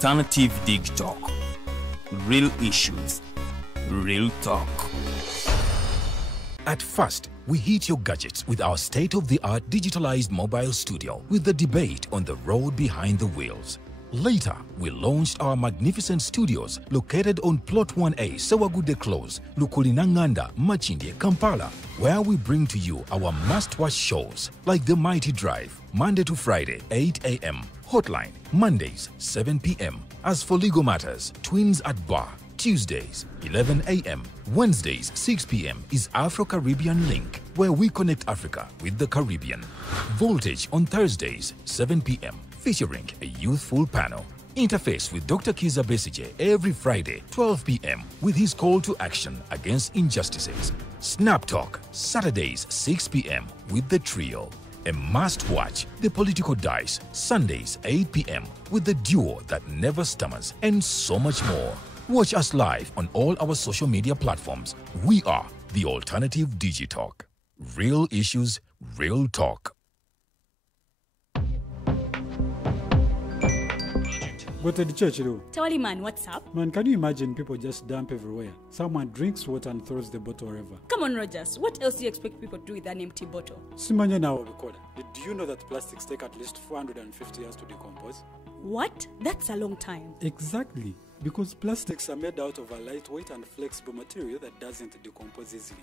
Alternative Dig Talk. Real issues, real talk. At first, we hit your gadgets with our state-of-the-art digitalized mobile studio with the debate on the road behind the wheels. Later, we launched our magnificent studios located on Plot 1A, Sewagude Close, Lukulinanganda, Machindye, Kampala, where we bring to you our must-watch shows like The Mighty Drive, Monday to Friday, 8 a.m., Hotline, Mondays, 7 p.m. As for legal matters, Twins at Bar, Tuesdays, 11 a.m. Wednesdays, 6 p.m. is Afro-Caribbean Link, where we connect Africa with the Caribbean. Voltage on Thursdays, 7 p.m., featuring a youthful panel. Interface with Dr. Kiza Besije every Friday, 12 p.m. with his call to action against injustices. Snap Talk, Saturdays, 6 p.m. with the trio. A must-watch, The Political Dice, Sundays, 8 p.m. with the duo that never stammers, and so much more. Watch us live on all our social media platforms. We are the Alternative Digitalk. Real issues, real talk. Go to the church, though. Tawali man, what's up? Man, can you imagine people just dump everywhere? Someone drinks water and throws the bottle wherever. Come on, Rogers. What else do you expect people to do with an empty bottle? Simanya now, do you know that plastics take at least 450 years to decompose? What? That's a long time. Exactly. Because plastics are made out of a lightweight and flexible material that doesn't decompose easily.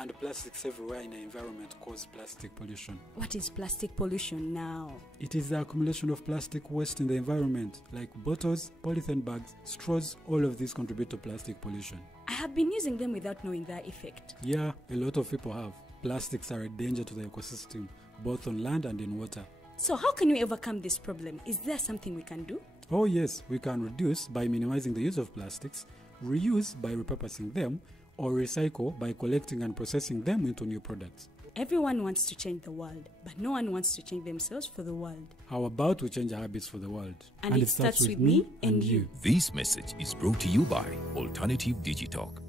And plastics everywhere in the environment cause plastic pollution. What is plastic pollution now? It is the accumulation of plastic waste in the environment, like bottles, polythene bags, straws. All of these contribute to plastic pollution. I have been using them without knowing their effect. Yeah, a lot of people have. Plastics are a danger to the ecosystem, both on land and in water. So how can we overcome this problem? Is there something we can do? Oh yes, we can reduce by minimizing the use of plastics, reuse by repurposing them, or recycle by collecting and processing them into new products. Everyone wants to change the world, but no one wants to change themselves for the world. How about we change our habits for the world? And it starts with me and you. This message is brought to you by Alternative Digitalk.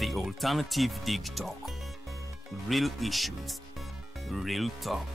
The Alternative Dig Talk. Real issues, real talk.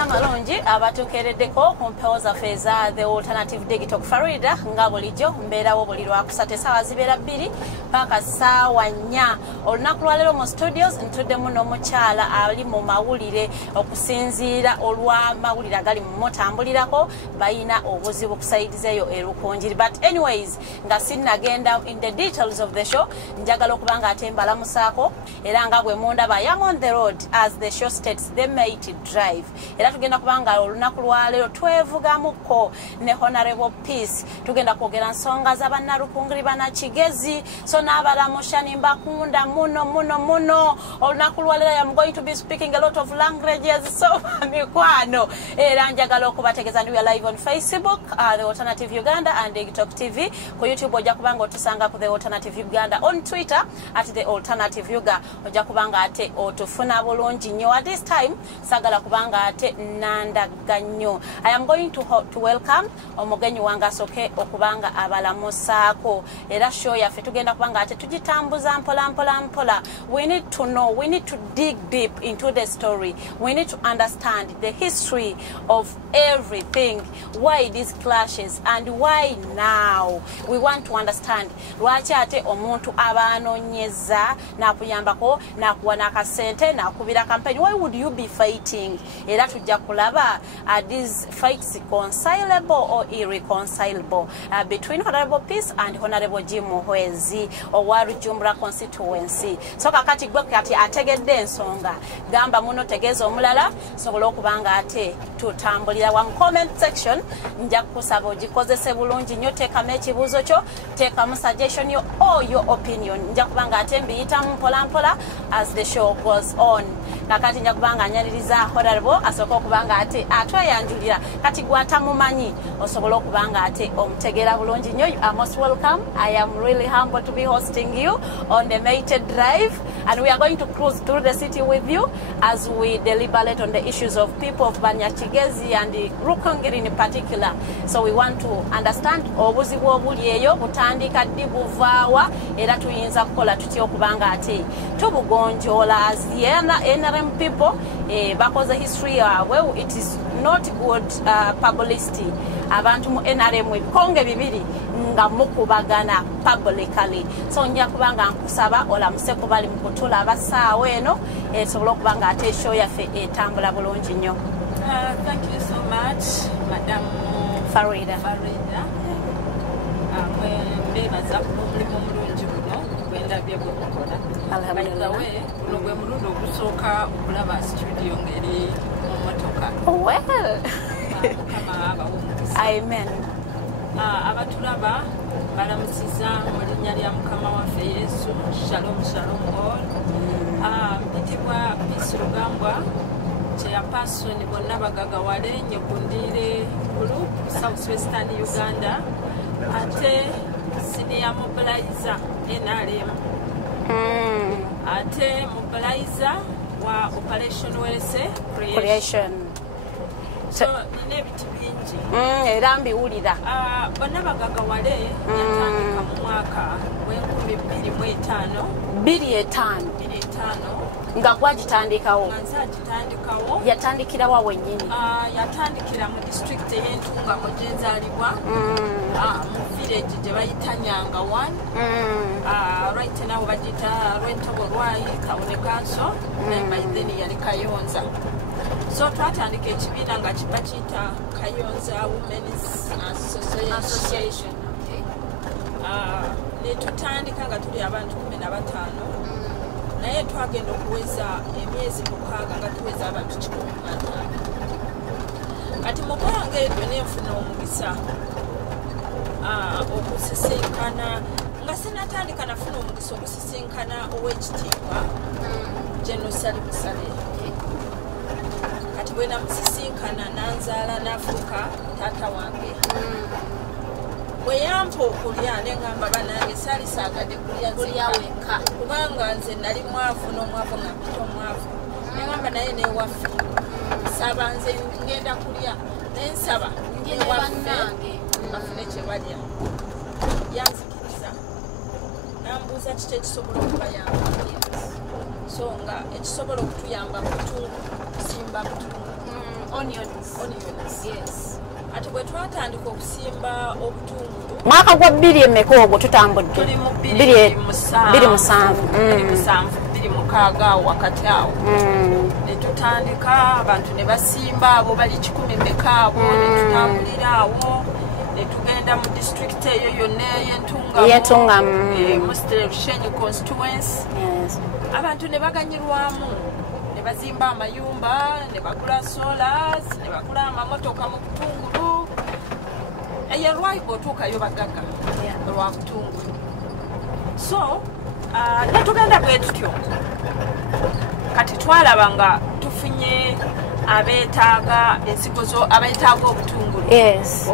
Amalungi abatukereddeko ku mpewo zaffe eza The Alternative Digital Farida nga bulijjo mbeerawo buli lwakusatu essaawa zibeera 2 paka ssaawa 4. Olunaku lwaleero mu studios ntuddemu n'omukyala ali mu mawulire okusinziira olw'amawulire agali mu mutambulirako bayina obuzibu kusaidizeeyo erukonjiri. But anyways, nga sinnagenda in the details of the show, njagala okuba nga ate mbalamusaako era nga bwe mundaba I am on the road as the show states, The Mighty Drive. Era tugenda kubanga olunaku lwaleero twevugamuko ne Honorable Peace. Tugenda kwogera nsonga z'abannarukungiri bannakigezi so n'abalamusha nimbakunda muno. Olunaku lwaleero I am going to be speaking a lot of languages so mikwano. Era njagala okubategeeza ndi we are live on Facebook, The Alternative Uganda and TikTok TV. Ku YouTube ojja kubanga otusanga ku The Alternative Uganda, on Twitter at The Alternative Uga. Ojja kubanga ate otufuna bulungi nnyo. At this time sagala kubanga ate nandaganyo. I am going to welcome omugenyi wange asoke okubanga abalamusaako. Era show yaffe tugenda kubanga ate tugitambuza mpola. We need to know, we need to dig deep into the story. We need to understand the history of everything, why these clashes and why now. We want to understand lwaki ate omuntu abanonyeza nakuyambako nakuwa nakasente nakubira campaign. Why would you be fighting? Era era tujja kulaba these fights reconcilable or irreconcilable between Honorable Peace and Honorable Jim Muhwezi owa Rujumbura constituency. So kakati gwe kati ategedde ensonga gamba muno tegeeza omulala sobola okubanga ate tutambulira wa comment section nja kusaba ogikozese bulungi nnyo teekamu ekibuuzo kyo teekamu suggestion yo or your opinion nja kubanga ate mbiyitamu mpolampola as the show goes on. Kakati nja kubanga anyaliriza Honorable asooka okubanga ate atweyanjulira kati gwatamumanyi osobola okubanga ate omutegeera bulungi nnyo. You are most welcome. I am really humble to be hosting you on the Mated Drive, and we are going to cruise through the city with you as we deliberate on the issues of people of Banyakigezi and Rukungiri in particular. So we want to understand obuzibu obuli eyo butandika ddi buvaawa era tuyinza kukola tutya okubanga ate tubugonjoola as NRM people bakoze history yaabwe. It is not good publicity abantu mu NRM ebikonge bibiri nga mukubagana publicly. So nja kubanga nkusaba olamuse kubali mukutula abasaawo eno esobola okubanga ate show yaffe etambula bulungi nnyo. Thank you so much, Madam Farida. Mbebaza omulimu omulungi guno gwendabye gwe mukola. Alhamdulillah. Guno gwe mulundi ogusooka okulaba studio ngeri mu mmotoka. Well. Mukama abawumukisa. Amen. Abatulaba balamusiza mu linnya lya Mukama waffe Yesu. Shalom shalom all. Mpitibwa Peace Rugambwa chairperson bonna bagagawale Nyekundire Group South Western Uganda ate senior mobilizer NRM ate mobilizer wa Operation Welse Creation. So nebiti bingi era mbiwulira bonna bagagawale yatandika mu mwaka wa 2005 nga gwagitandikawo yatandikira wa wennyini yatandikira mu district y'entunga mu gyenzaalibwa mu village gye bayita Nyanga 1 right now bagita Rwentabo Rwayi Kawune Council naye by then yali Kayonza. So twatandika ekibiina nga bakiyita Kayonza Women's Association. Ne tutandika nga tuli abantu 15 naye twagenda okuweza emyezi 6 nga tuweza abantu 15. Kati mu bbanga eryo nenfuna omugisa okusisinkana nga sinatandika nafuna omugisa okusisinkana ow'ekitiibwa General Sali Musale. Kati bwe namusisinkana nanzaala n'afuuka taata wange. Bwe yampa okulya neŋŋamba banange saali saagadde kulya wekka kubanga nze nali mwavu n'omwavu nga mpita omwavu. Neŋŋamba naye n'ewaffe saba nze ngenda kulya nensaba ewaffe bafune kye balya. Yanzikiriza n'ambuuza kiki ekisobola okubayamba. So nga ekisobola okutuyamba kusimba butungulu. Onions. Yes. Ati bwe twatandika okusimba obutungulu mwaka gwa 2 emeka ogwo tutambudde tuli mu 2 wakati awo ne tutandika abantu ne basimba abo bali 10 emeka abo ne tutambulira awo ne tugenda mu district eyo yonna y'entunga mostly Rushenyi constituency. Abantu ne baganyirwamu ne bazimba amayumba ne bagula solars ne bagula amamotoka mu butungulu eyalwayi bw'otuukayo bagaga lwa butungulu. So ne tugenda bwe tutyo kati twalaba nga tufunye abeetaaga ensigo abeetaaga obutungulu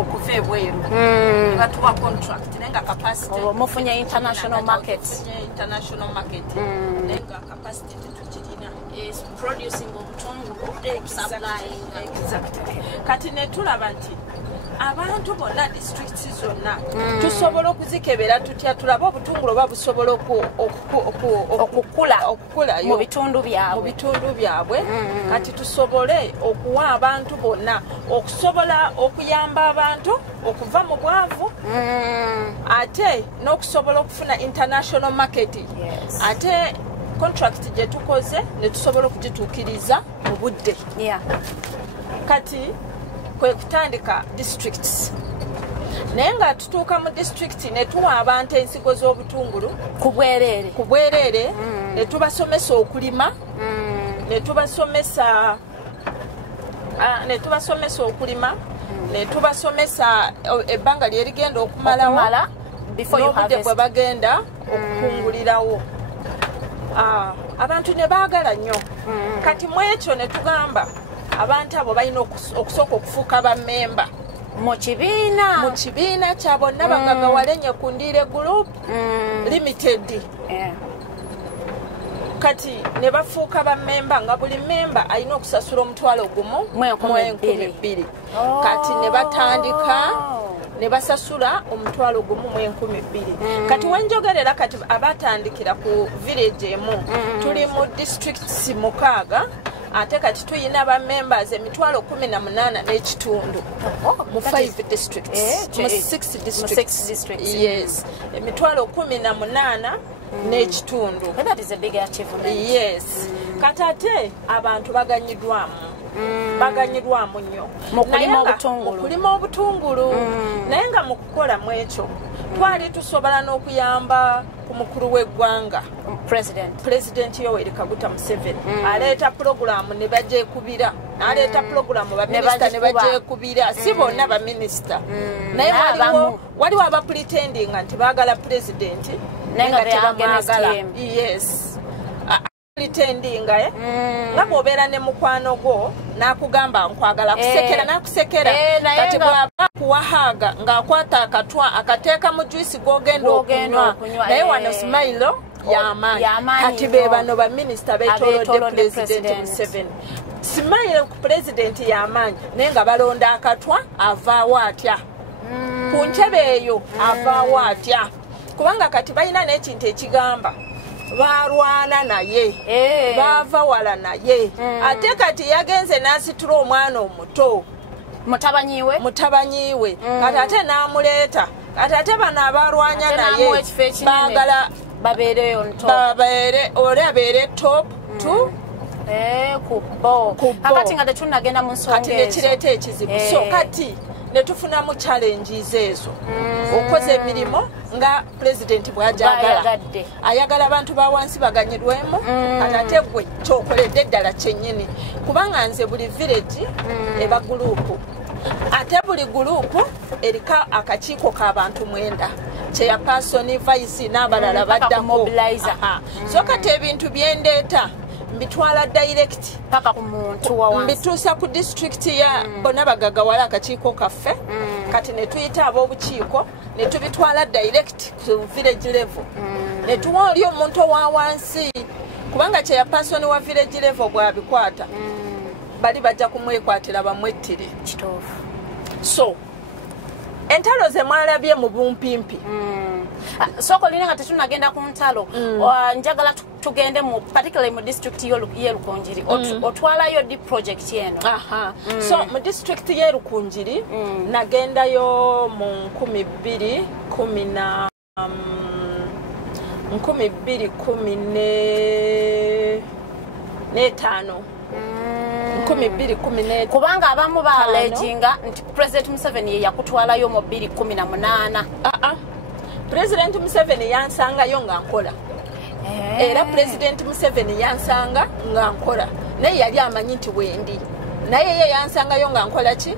okuva ebweru ne batuwa contract naye nga capacity mufunye international market naye nga capacity tetukirina is producing obutungulu supplying. Kati ne tulaba nti abantu bonna districts zonna tusobola okuzikebera tutya tulabe obutungulu oba busobola okukula mu bitundu byabwe. Kati tusobole okuwa abantu bonna okusobola okuyamba abantu okuva mu bwavu ate n'okusobola okufuna international market ate contract gye tukoze ne tusobola okugituukiriza mu budde. Kati kwe kutandika districts. Naye nga tutuuka mu district ne tuwa abantu ensigo z'obutungulu ku bwereere ne tubasomesa okulima ne tubasomesa okulima ne tubasomesa ebbanga lye ligenda okumalawo n'obudde bwe bagenda okukungulirawo. Abantu ne baagala nnyo. Kati mu ekyo ne tugamba abantu abo balina okusooka okufuuka bammemba mu kibiina kya Bonna Bagagawale Nyekundire Group Limited. Kati ne bafuuka bammemba nga buli memba alina okusasula omutwalo gumu mu 12,000. Kati ne batandika ne basasula omutwalo gumu mu 12,000. Kati wenjogerera kati abatandikira ku village emu tuli mu districts 6 ate kati tuyina ba members emitwalo 18 n'ekitundu mu 5 districts mu 6 districts. Yes, emitwalo 18 n'ekitundu. That is a big achievement. Yes. Kati ate abantu baganyirwamu nnyo mu kulima obutungulu. Naye nga mu kukola mu ekyo twali tusobola n'okuyamba ku mukulu w'eggwanga President Yoweri Kaguta Museveni. Aleeta programu ne bagyekubira. Aleeta programu baminisita ne bagyekubira. Si bonna baminisita. Naye waliwo abapretendinga nti baagala president naye nga tebamwagala. Yes. Pretendinga nga bw'obeera ne mukwano gwo n'akugamba nkwagala kusekera n'akusekera. Kati bw'aba kuwahaaga ng'akwata akatwa akateeka mu juice gw'ogenda okunywa. Naye wano Smile y'amaanyi. Kati be bano baminisita beetoolodde President Museveni. Smile ku president y'amaanyi naye nga balonda akatwa avaawo atya. Ku ntebe eyo avaawo atya. Kubanga kati balina n'ekintu ekigamba balwana naye baava wala naye ate kati yagenze n'asitula omwana omuto mutabanyiwe kati ate n'amuleeta kati ate bano abalwanya naye baagala babeere oli abeere top 2 kubbo akati nga tetunagenda mu nsonga kati nekireeta ekizibu. So kati netufunamu challenges ezo okoze emirimu nga president bw'ajagala ayagala abantu ba wansi baganyirwemu ate gwe kyokoledde ddala kyennyini kubanga nze buli village eba gurupu ate buli gurupu erika akakiiko k'abantu 9 chairperson vice n'abalala baddako. So kati ebintu byendeeta mbitwala direct paka ku muntu wa wansi mbituusa ku district ya Bonna Bagagawale akakiiko kaffe. Kati ne tuyita ab'obukiiko ne tubitwala direct ku village level ne tuwa oli omuntu wa wansi kubanga chairperson wa village level bw'abikwata bali bajja kumwekwatira bamwettire kituufu. So entalo ze mwalabye mu bumpimpi soko lina nga tetunagenda ku ntalo njagala tugende mu particularly mu district ye Lukunjiri otwalayo di project yeno. So mu district ye Lukunjiri nagendayo mu 2015 kubanga abamu baaleginga nti President Museveni ye yakutwalayo mu 2018. President Museveni yansangayo nga nkola. Era President Museveni yansanga nga nkola. Naye yali amanyi nti wendi. Naye ye yansangayo nga nkola ki?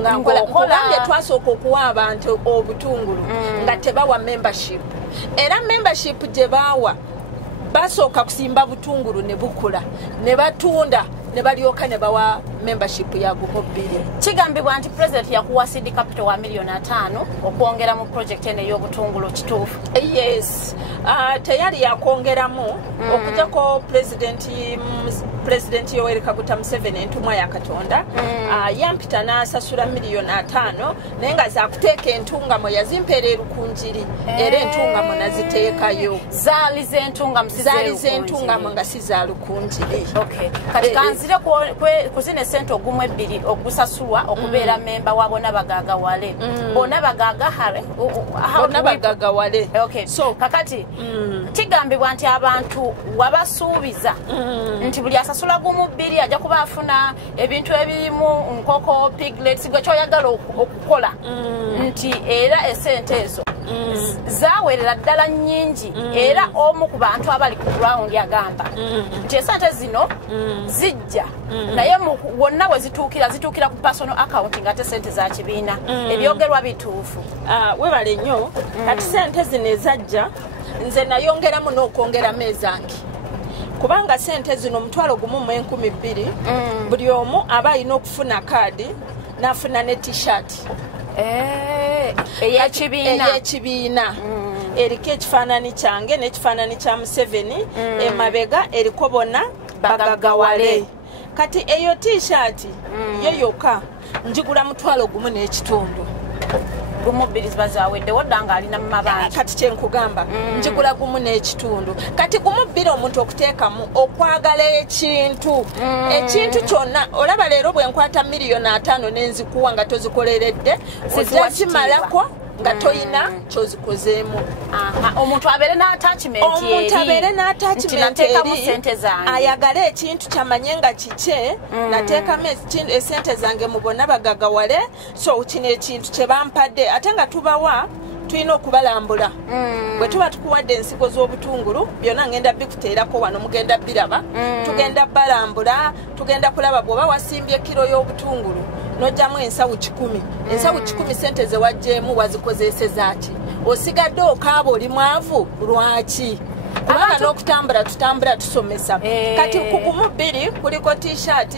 Nga nkola. Kubanga twasooka okuwa abantu obutungulu nga tebawa membership. Era membership gye baawa basooka kusimba butungulu ne bukula ne batunda ne balyoka ne bawa membership ya gumobili. Kigambibwa nti president yakuwa seed capital wa $5,000,000 okwongera mu project ene y'obutungulu kituufu? Yes. Tayari yakwongeramu okujjako President Yoweri Kaguta Museveni entumwa ya Katonda yampita n'asasula $5,000,000 naye nga zaakuteeka entungamo yazimpeera e Lukunjiri era entungamo naziteekayo. Zaali z'entungamo nga si za Lukunjiri. Kati kanzire kuzine sente ogumu ebbiri ogusasulwa okubeera memba wa Bonna Bagaga Wale. Bonna Bagaga Hale. Bonna Bagaga Wale. Okay. So kakati kigambibwa nti abantu wabasuubiza nti buli asasula gumu bbiri ajja kuba afuna ebintu ebirimu nkoko piglets gwe kyoyagala okukola nti era esente ezo zawerera ddala nnyingi era omu ku bantu abali ku ground yagamba nti esente zino zijja naye wonna bwe zituukira ku personal account nga te sente za kibiina ebyogerwa bituufu. Webale nnyo kati sente zino ezajja nze nayongeramu n'okwongeramu ezange kubanga sente zino 1,200 buli omu aba alina okufuna kaadi n'afuna ne t-shirt eyekibiina eriko ekifaananyi kyange n'ekifaananyi kya Museveni emabega eriko Bonna Bagaga Wale. Kati eyo t-shirt yo yokka njigula 1,500. Gumu bbiri ziba zawedde wadda nga alina mu mabanja. Kati kyenkugamba njigula 1,500. Kati gumu bbiri omuntu okuteekamu okwagala ekintu kyonna olaba leero bwe nkwata $5,000,000 n'enzikuwa nga tozikoleredde ojja kimalako nga toyina kyozikozeemu. Omuntu abeere n'attachment eri ayagala ekintu kyamanye nga kikye nateekamu esente zange mu Bonna Bagaga Wale so kino ekintu kye bampadde ate nga tubawa tulina okubalambula bwe tuba tukuwadde ensigo z'obutungulu byonna ngenda bikuteerako wano mugenda biraba tugenda balambula tugenda kulaba bw'oba wasimbye kiro y'obutungulu nojjamu ensawu 10 ensawu 10 sente ze wajjeemu wazikozeeseza ki osigadde okaaba oli mwavu lwaki kubanga n'okutambula tusomesa kati ku gumu bbiri kuliko t-shirt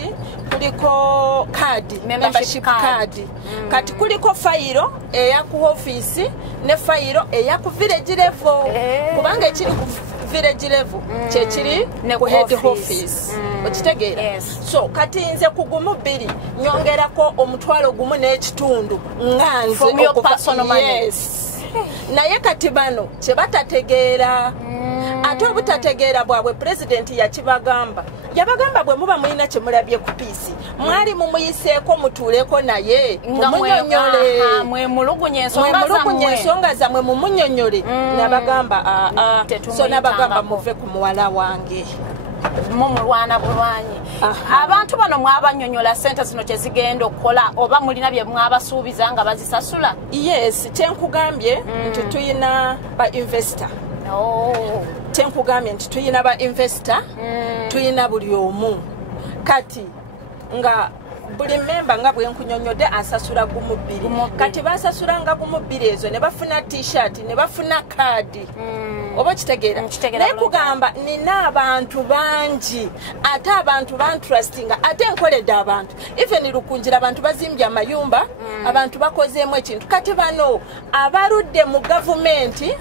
kuliko kaadi membership card kati kuliko fayiro eya ku office ne fayiro eya ku village level kubanga ekiri ku village level kyekiri ku head office okitegeera so kati nze ku gumu bbiri nyongerako $1,500 nganze okufa naye kati bano kye batategeera ate obutategeera bwabwe pulezidenti yabagamba bwe muba mulina kye mulabye ku piisi mwali mumuyiseeko mutuuleko naye mumunyonyole mwemulugunye ensonga zammwe mumunyonyole nabagamba so nabagamba muve ku muwala wange mumulwana bulwanyi. Abantu bano mwabanyonyola sente zino kye zigenda okukola oba mulina bye mwabasuubiza nga bazisasula? Yes, kyenkugambye nti tuyina ba investor. Kyenkugambye nti tuyina ba investor, tuyina buli omu. Kati nga buli memba nga bwenkunyonyodde asasula gumu bbiri. Kati basasulanga gumu bbiri ezo ne bafuna t-shirt ne bafuna kaadi. Oba kitegeera nekugamba nina abantu bangi ate abantu bantrustinga ate nkoledde abantu even lukunjira abantu bazimbye amayumba abantu bakozeemu ekintu kati bano abaludde mu gavumenti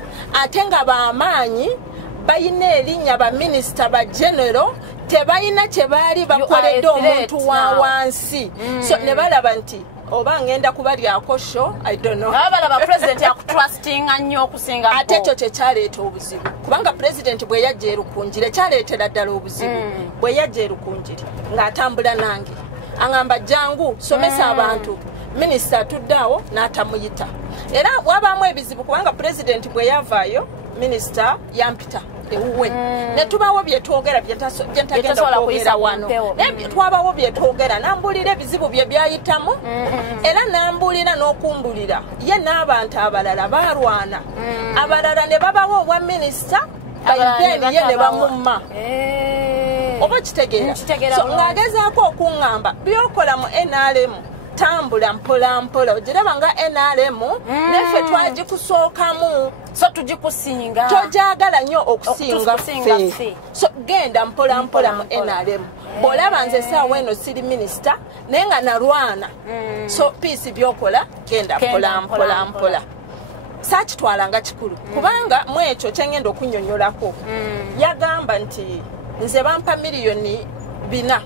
ate nga bamaanyi bayina erinnya ba minisita ba general tebayina kye baali bakoledde omuntu wa wansi so ne balaba nti oba ngenda kubalyako show I don't know abalaba president yakutrustinga nnyo okusinga ate ekyo kye kyaleeta obuzibu kubanga president bwe yajja erukunjire kyaleetera ddala obuzibu bwe yajja erukunjire ng'atambula nange aŋŋamba jangu somesa abantu minisita atuddeawo n'atamuyita era wabaamu ebizibu kubanga president bwe yavaayo minisita yampita ewuwe ne tubaawo byetwogera byentagenda kwogera wano twabawo byetwogera nambulira ebizibu bye byayitamu era nambulira n'okumbulira ye n'abantu abalala balwana abalala ne babawo obwa minisita bayiteni ye ne bamumma oba kitegeera so ng'agezaako okuŋŋamba byokola mu NRM tambula mpola mpola ogiraba nga NRM neffe twagikusookamu so tugikusinga tojagala nnyo okusinga ffe so genda mpola mpola mu NRM bw'olaba nze essaawa eno siri minisita naye nga nalwana so piisi byokola genda mpola mpola mpola saakitwalanga kikulu kubanga mu ekyo kyengenda okunnyonnyolako yagamba nti nze bampa miliyoni 4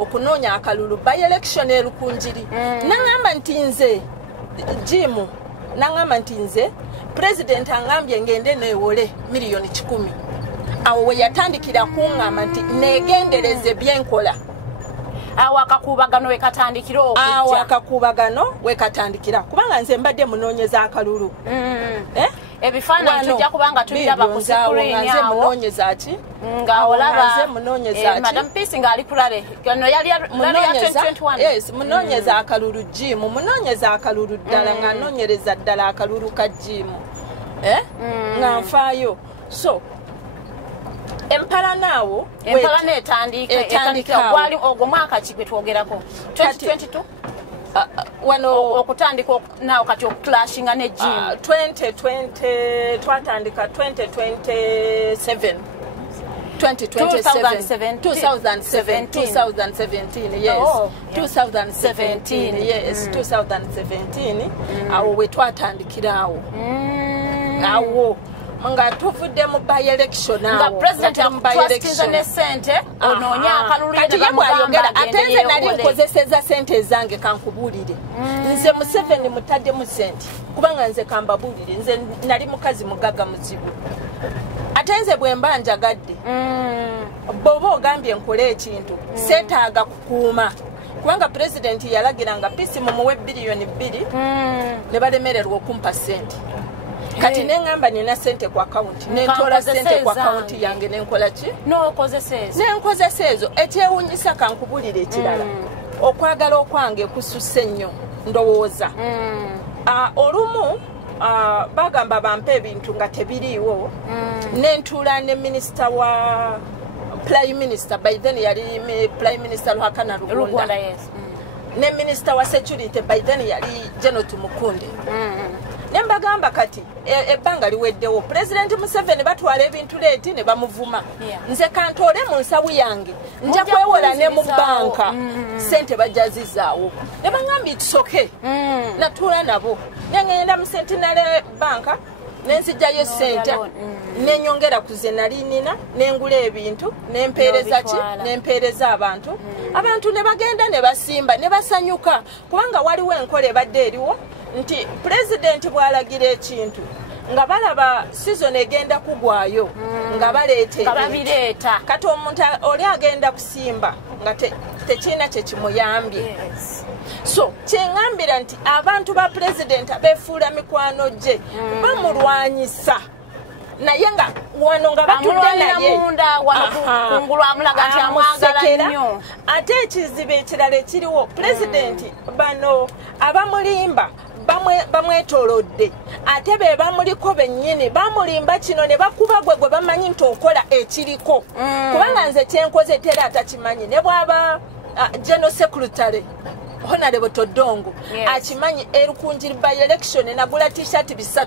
okunoonya akalulu by election erukunjiri nangamba nti nze jimu nangamba nti nze president angambye ngende neewole miliyoni 10 awo we yatandikira kuŋŋamba nti neegendereze byenkola awo akakubagano wekatandikira okujja awo akakubagano wekatandikira kubanga nze mbadde munoonyeza akalulu ebifaananyi tujja kubanga tuliraba ku screen nze munoonyeza ki nga olaba nze munoonyeza ki Madam Peace ng'ali ku lale no yali ya 2021 yes munoonyeza akalulu jimu munoonyeza akalulu ddala nga noonyereza ddala akalulu ka jimu nga nfaayo so empala naawo empala netandika gwali ogwo mwaka ki gwe twogerako 2022 wano okutandika naawo kati okuclashinga ne gym 2020 twatandika 2027 2017 yes 2017 yes 2017 awo we twatandikiraawo awo nga tuvudde mu by election nga president akutrustinze ne sente onoonya akalulu kati ye bwayogera ate nze nali nkozeseza sente ezange kankubuulire nze Museveni mutaddemu sente kubanga nze kambabuulire nze nali mukazi mugaga muzibu ate nze bwe mba njagadde bw'oba ogambye nkole ekintu seetaaga kukuuma kubanga president yalagira nga Peace mumuwe biliyoni 2 ne balemererwa okumpa sente kati neŋŋamba nina sente ku akawunti nentola sente ku akawunti yange nenkola ki nenkozesa ezo ekyewunyisa kankubulira ekirala okwagala okwange kususse nnyo ndowooza olumu bagamba bampe ebintu nga tebiriiwo nentuula ne minisita wa prime minister by then yali prime minister Ruhakana Rugunda ne minisita wa security by then yali General Tumukunde nembagamba kati ebbanga liweddewo president Museveni batwala ebintu leeti ne bamuvuma nze kantole mu nsawu yange nja kwewola ne mu banka sente bajazizaawo ne bangambye kisoke natuula nabo nengenda mu Centenary banka nenzijayo sente nenyongera ku ze nali nina nengula ebintu nempeereza ki nempeereza abantu ne bagenda ne basimba ne basanyuka kubanga waliwo enkola ebadde eriwo nti president bwalagira ekintu nga balaba season egenda kugwayo nga baleeta kati omuntu oli agenda kusimba nga tekina kye kimuyambye so kyeŋŋambira nti abantu ba president abeefuula mikwano gye bamulwanyisa naye nga wano nga batudde naye ate ekizibu ekirala ekiriwo president bano abamulimba bamwetolodde ate be bamuliko bennyini bamulimba kino ne bakuba gwe bamanyi nti okola ekiriko kubanga nze kyenkoze tera atakimanyi ne bwaba General Secretary Honorable Todongo akimanyi erukunjiri by election nagula t-shirt 3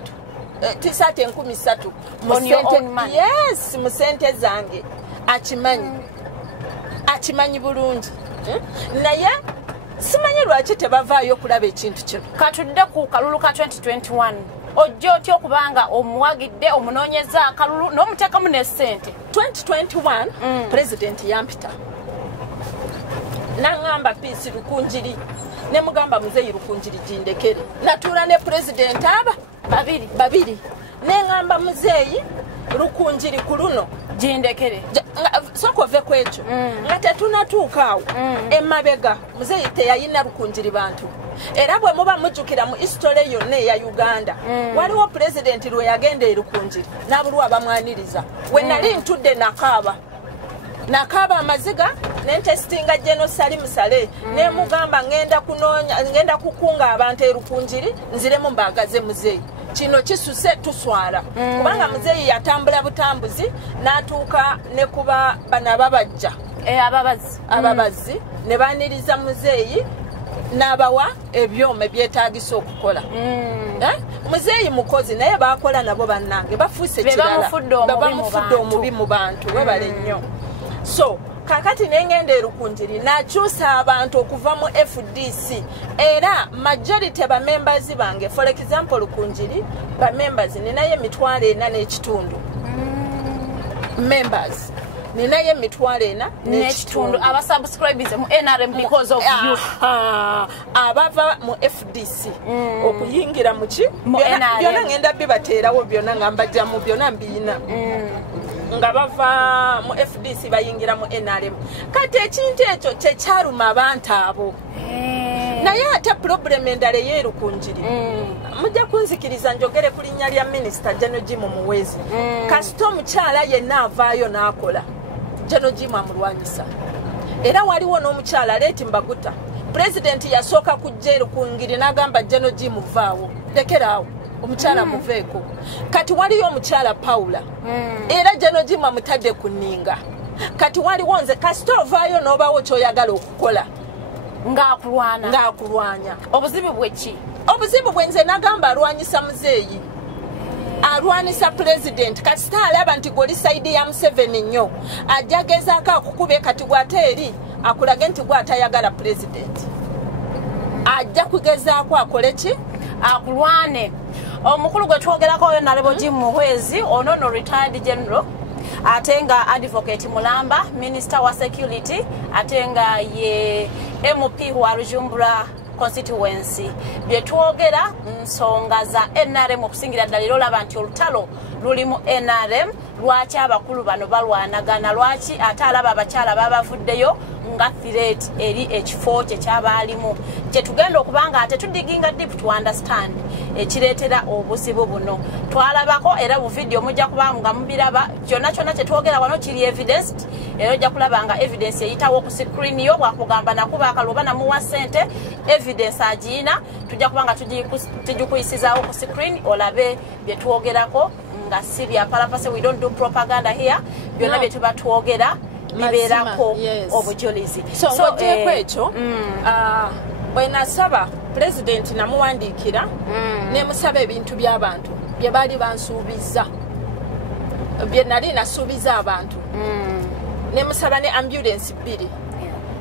t-shirt 13 yes mu sente zange akimanyi bulungi naye simanyi lwaki tebavaayo okulaba ekintu kino katudde ku kalulu ka 2021 ojja otya okubanga omuwagidde omunoonyeza akalulu n'omuteekamu ne ssente 2021 president yampita naŋŋamba Peace Rukunjiri ne mugamba Muzeeyi Rukunjiri gindekere natuula ne president aba babiri neŋŋamba Muzeeyi Rukunjiri ku luno gindekere sooka ove ku ekyo nga tetunatuuka awo emabega Muzeeyi teyayina Rukunjiri bantu era bwe muba mujjukira mu history yonna eya Uganda waliwo president lwe yagenda e Rukunjiri n'abulwa bamwaniriza we nali ntudde nakaba amaziga nentestinga General Salim Saleh ne mugamba ngenda kukunga abantu e Rukunjiri nziremu mbagaze Muzeeyi kino kisuse tuswala kubanga Muzeeyi yatambula butambuzi natuuka ne kuba bana babajja ababazi ne baniriza Muzeeyi n'abawa ebyoma byetaagisa okukola Muzeeyi mukozi naye bakola nabo bannange bafuuse kirala bamufudde omubi mu bantu webale nnyo so kakati nengenda e Rukunjiri nakyusa abantu okuva mu FDC era majority ba members bange for example Rukunjiri ba members ninaye 40 members ninaye 40 aba subscribers mu NRM because of you abava mu FDC okuyingira mu ki byonna ngenda bibateerawo byonna ngamba jamu byonna mbina nga bava mu FDC bayingira mu NRM kati ekintu ekyo kyekyaluma abantu abo naye ate problem endala yeerukunjiri mujja kunzikiriza njogere ku linnya lya minisita General Jim Muhwezi kasita omukyala yenna avaayo n'akola General Jim amulwanyisa era waliwo n'omukyala Leti Mbaguta President yasooka kujja erukungiri n'agamba General Jim vaawo lekeraawo omukyala muveeko kati waliyo omukyala Paula era General Jim amutadde ku nninga kati waliwo nze kasita ovaayo n'obaawo ky'oyagala okukola ng'akulwanya obuzibu bweki obuzibu bwenze nagamba alwanyisa muzeeyi alwanisa president kasita alaba nti goli saidi ya Museveni nnyo ajja gezaako akukube kati gwate eri akulage nti gwatayagala president ajja kugezaako akole ki akulwane omukulu gwe twogerako oyo nalebo Jim Muhwezi ono no retired general atenga advocate Mulamba minister wa security atenga ye MP wa Rujumbura constituency byetwogera nsonga za NRM okusingira ddala olaba nti olutalo luli mu NRM lwaki abakulu bano balwanagana lwaki ate alaba abakyala babavuddeyo nga threat eri ekifo kye kyabaalimu kyetugenda okubanga ate tudiginga deep to understand ekireetera obuzibu buno twalabako era bu video mujja kuba nga mubiraba kyonna kyetwogera wano kiri evidence era ojja kulaba nga evidence eyitawo ku screen yo bwakugamba nakuba akaloba namuwa sente evidence agiina tujja kuba nga tugikuyisizaawo ku screen olabe byetwogerako nga si bya palapase. We don't do propaganda here byonna bye tuba twogera bibeerako obujulizi so oteeko ekyo bwe nasaba president namuwandiikira nemusaba ebintu by'abantu bye baali bansuubiza bye nali nasuubiza abantu nemusaba ne ambulance 2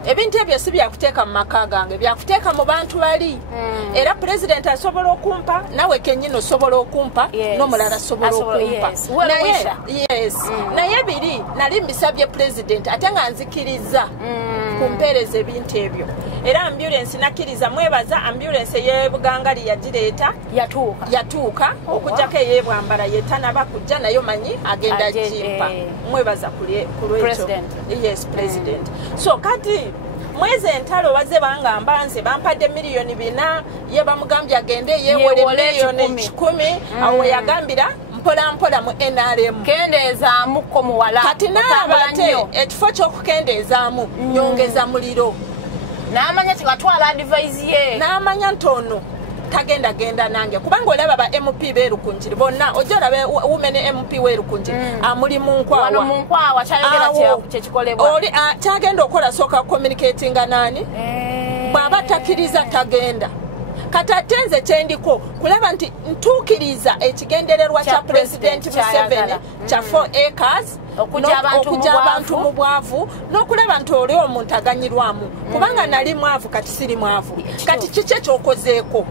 ebintu ebyo si byakuteeka mu maka gange byakuteeka mu bantu bali era president asobola okumpa nawe kennyini osobola okumpa n'omulala asobola okumpa naye biri nali mbisabye president ate nga nzikiriza kumpeereza ebintu ebyo era ambulance nakkiriza mwebaza ambulance ey'ebugangali yagireeta yatuuka okujjako ey'ebwambala yetanaba kujja nayo manyi agenda jimpa mwebaza ku lwekyo yes president so kati mwezi entalo baze bangamba nze bampadde miliyoni 4 ye bamugambye agende yewole miliyoni 10 awo yagambira mpola mu NRM kendeezaamu ko muwala kati naabate ekifo ky'okukendeezaamu nyongeza muliro n'amanya tibatwala advise ye n'amanya ntono tagenda nange kubanga olaba ba MP beerukunjiri bonna ojja olabe women MP weerukunjiri amuli mu nkwawa wano mu nkwawa kyayogera kyekikolebwa oli kyagenda okola sooka communicating nani bw'aba takkiriza tagenda kati ate nze kyendiko kulaba nti ntuukiriza ekigendererwa kya president Museveni kya 4 acres okujja abantu mu bwavu n'okulaba nti oli omuntu aganyirwamu kubanga nali mwavu kati siri mwavu kati kiki ekyokozeeko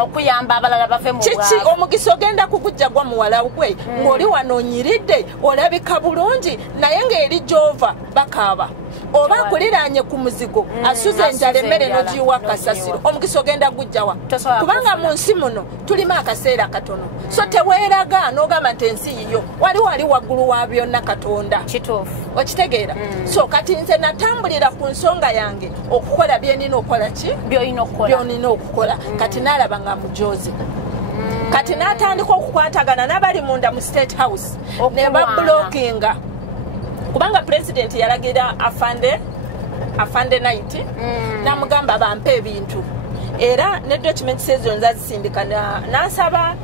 okuyamba abalala bave mu bwavu kiki omugisa ogenda kugujja gwa muwala gwe ng'oli wanoonyiridde olabika bulungi naye ng'eri gy'ova bakaaba oba akuliraanye ku muzigo asuza enjala emmere n'ogiwa kasasiro omugisa ogenda gujjawa kubanga mu nsi muno tulimu akaseera katono so teweeraga n'ogamba nti ensi yiyo wali waggulu wa byonna Katonda kituufu okitegeera so kati nze natambulira ku nsonga yange okukola byenina okola ki byonina okukola kati naalaba nga mujoze kati n'atandika okukwatagana n'abali munda mu State House ne bablockinga kubanga president yalagira afande night namugamba bampe ebintu era ne documents ezo nzazisindika nasaba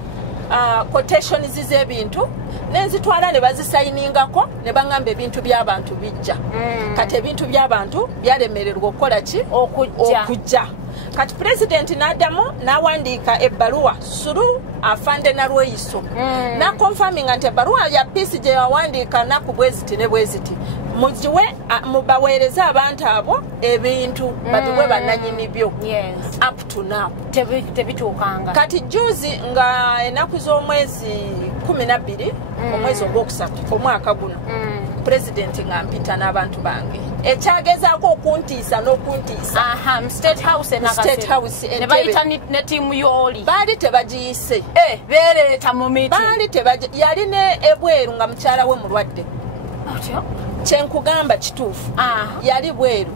quotations z'ebintu nenzitwala ne bazisayiningako ne bangamba ebintu by'abantu bijja kati ebintu by'abantu byalemererwa okukola ki okujja kati president n'addamu n'awandiika ebbaluwa suru afande na Lweyiso na confirming nti ebbaluwa ya peace gye yawandiika naku bweziti ne bweziti mujiwe mubaweereza abantu abo ebintu babiwe bannanyini byo up to now tebituukanga kati juzi nga enaku z'omwezi 12 omwezi ogwokusatu omwaka guno president nga mpita n'abantu bange ekyagezaako okuntiisa n'okuntiisa State House ne bayita ne tiimu y'oli baali tebagiyise beereeta mu miti baali yali ne ebweru nga mukyala we mulwadde kyenkugamba kituufu yali bweru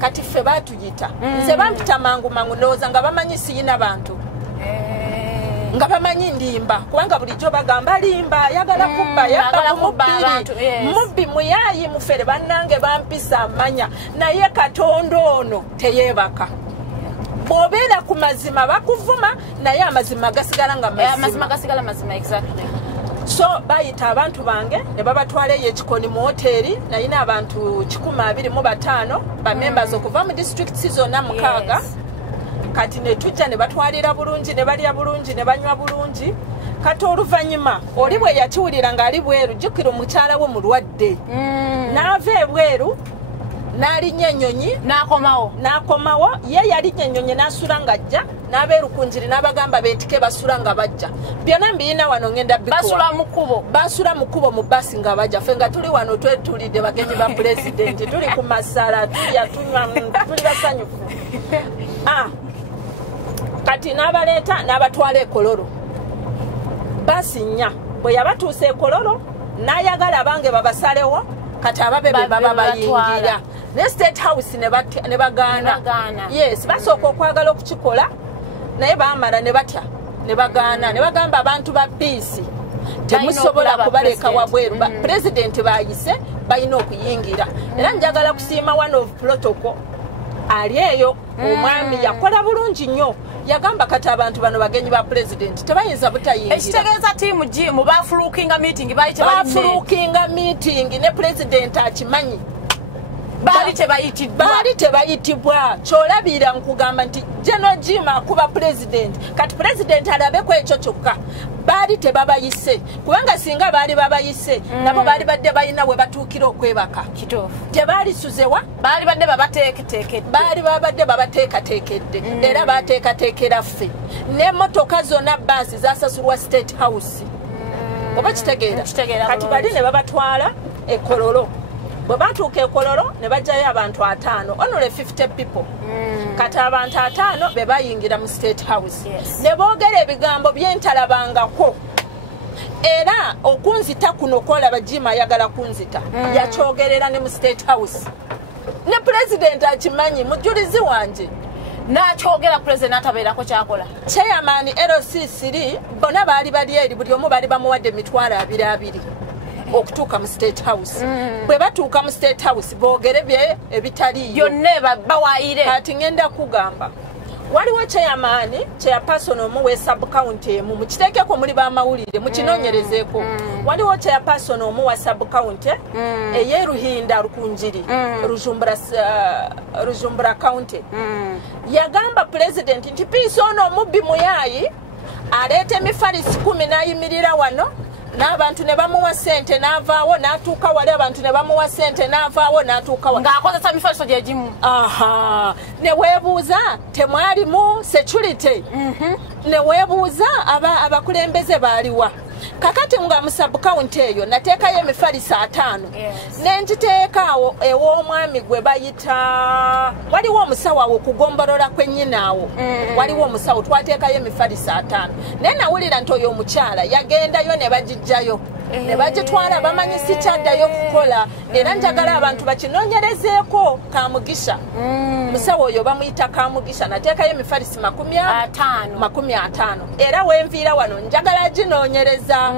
kati ffe batuyita nze bampita mangu ndowooza nga bamanyi siyina bantu nga bamanyi ndimba kubanga bulijjo bagamba limba ayagala kubba mubbi muyayi mufere bannange bampisa amanya naye Katonda ono teyeebaka bw'obeera ku mazima bakuvuma naye amazima gasigala nga mazima exactly. So bayita abantu bange ne babatwala ekikoni mu hoteli nalina abantu 125 ba members okuva mu districts zonna 6 kati ne tujja ne batwalira bulungi ne balya bulungi ne banywa bulungi kati oluvanyuma oli bwe yakiwulira ng'ali bweru jjukira omukyala we mulwadde n'ava ebweru n'alinnya ennyonyi n'akomawo ye yalinnya ennyonyi n'asula ng'ajja n'abeeru ku njiri n'abagamba beetike basula nga bajja byonna mbiyina wano ngenda basula mu kkubo mu basi nga bajja ffe nga tuli wano twetulidde bagenyi ba pulezidenti tuli ku masala tulya tunywa tuli basanyufu kati n'abaleeta n'abatwala ekololo basi nnya bwe yabatuusa ekololo n'ayagala abange babasalewo kati ababe be baba bayingira ne state house ne bagaana yes basooka okwagala okukikola naye baamala ne batya ne bagaana ne bagamba abantu ba peace temusobola kubaleka wabweru pulezidenti bayise balina okuyingira era njagala kusiima one of protocol ali eyo omwami yakola bulungi nnyo yagamba kati abantu bano bagenyi ba pulezidenti tebayinza butayingira ekitegeeza tiimu mu bafulukinga meeting ne pulezidenti akimanyi baali tebayitibwa kyolabira nkugamba nti General Jim akuba pulezidenti kati pulezidenti alabeko ekyo kyokka baali tebabayise kubanga singa baali babayise nabo baali badde balina we batuukira okwebaka tebaali suzewa baali babadde babateekateekedde era bateekateekera ffe n'emmotoka zonna baasi zasasulwa state house oba kitegeera kati bali ne babatwala ekololo bwe batuuka ekololo ne bajjayo abantu 5 only 50 people kati abantu 5 be bayingira mu state house ne boogera ebigambo byentalabangako era okunzita kuno kolaba Jim ayagala kunzita yakyogerera ne mu state house ne president akimanyi mujulizi wanje nakyogera president atabeerako kyakola chairman LC3 bona baali bali eri buli omu baali bamuwadde emitwalo 2 okutuuka mu state house bwe batuuka mu state house boogere bye ebitaliyo byonna bawaayire kati ngenda kugamba waliwo chairperson omu we sub county emu mukiteekeko muli b'amawulire mukinoonyerezeeko waliwo chairperson omu wa sub county ey'Ruhinda Rukunjiri Rujumbura county yagamba president nti piisi ono omubbi muyaayi aleeta emifalisi 10 n'ayimirira wano n'abantu ne bamuwa ssente n'avaawo n'atuuka wali abantu ne bamuwa ssente n'avaawo n'atuuka wali ng'akozesa mifaliso gye gimu ne weebuuza temwalimu security ne weebuuza abakulembeze baaliwa kakati nga mu sub county eyo nateekayo emifaliso 5 n'engiteekaawo ew'omwami gwe bayita waliwo omusawo awo okugombolola kwennyinaawo waliwo omusawo twateekayo emifaliso 5 naye nawulira nti oyo omukyala yagendayo ne bagijjayo ne bagitwala bamanyi si kyaddayo kukola era njagala abantu bakinoonyerezeeko Kamugisha musawo oyo bamuyita Kamugisha nateekayo emifalisi 50 era wenviira wano njagala ginoonyereza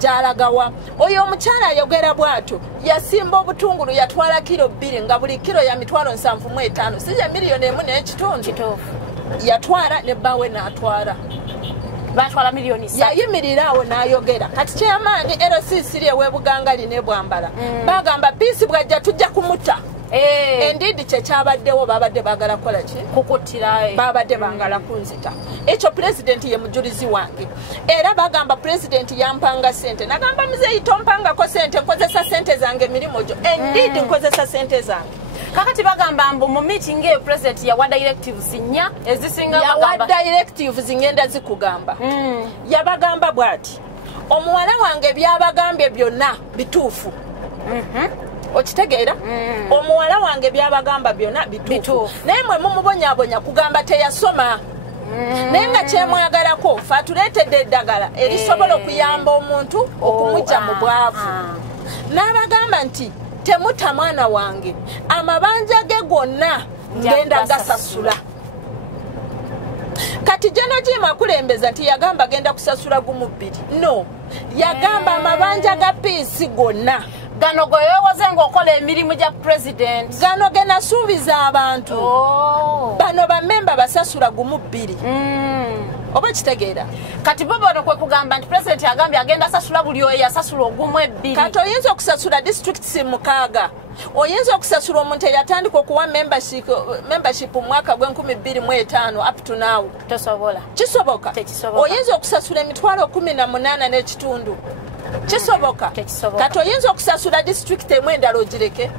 gyalagawa oyo omukyala ayogera bw'atyo yasimba obutungulu yatwala kilo 2 nga buli kilo ya mitwalo 75 si gye miliyoni 1.5 yatwala ne bbawe n'atwala batwala miliyoni 3 yayimirira awo n'ayogera kati chairman LC3 ew'Ebugangali ne Bwambala bagamba piisi bwajja tujja kumuta endidi kyekyabaddewo babadde baagala kukola ki kukuttira babadde baagala kunzita ekyo pulezidenti ye mujulizi wange era bagamba pulezidenti yampanga ssente nagamba muzeeyi tompangako ssente nkozesa ssente zange emirimu gyo endidi nkozesa ssente zange kakati bagamba mbu mu meeting eyo president yawa directives 4 ezisinga yawa directives ngenda zikugamba yabagamba bw'ati omuwala wange byabagambye byonna bituufu okitegeera omuwala wange byabagamba byonna bituufu naye mwe mumubonyabonya kugamba teyasoma naye nga kyemwagalako fe atuleetedde eddagala erisobola okuyamba omuntu okumujja mu bwavu n'abagamba nti temuta mwana wange amabanja ge gonna ngenda gasasula. Kati General Jim akulembeza nti yagamba agenda kusasula gumu bbiri. No, yagamba amabanja ga peace gonna. Gano goyowoze ng'okola emirimu gya president. Gano ge nasuubiza abantu. Bano bamemba basasula gumu bbiri. Oba kitegeera. Kati bo bano kwe kugamba nti president agambye agenda asasula buli oyo yasasula ogumu ebbiri. Kati oyinza okusasula districts mukaaga. Oyinza okusasula omuntu eyatandika okuwa membership mu mwaka gw'2025 up to now. Tosobola. Kisoboka. Oyinza okusasula emitwalo 18 n'ekitundu. Kisoboka. Kati oyinza okusasula district emu endala ogireke.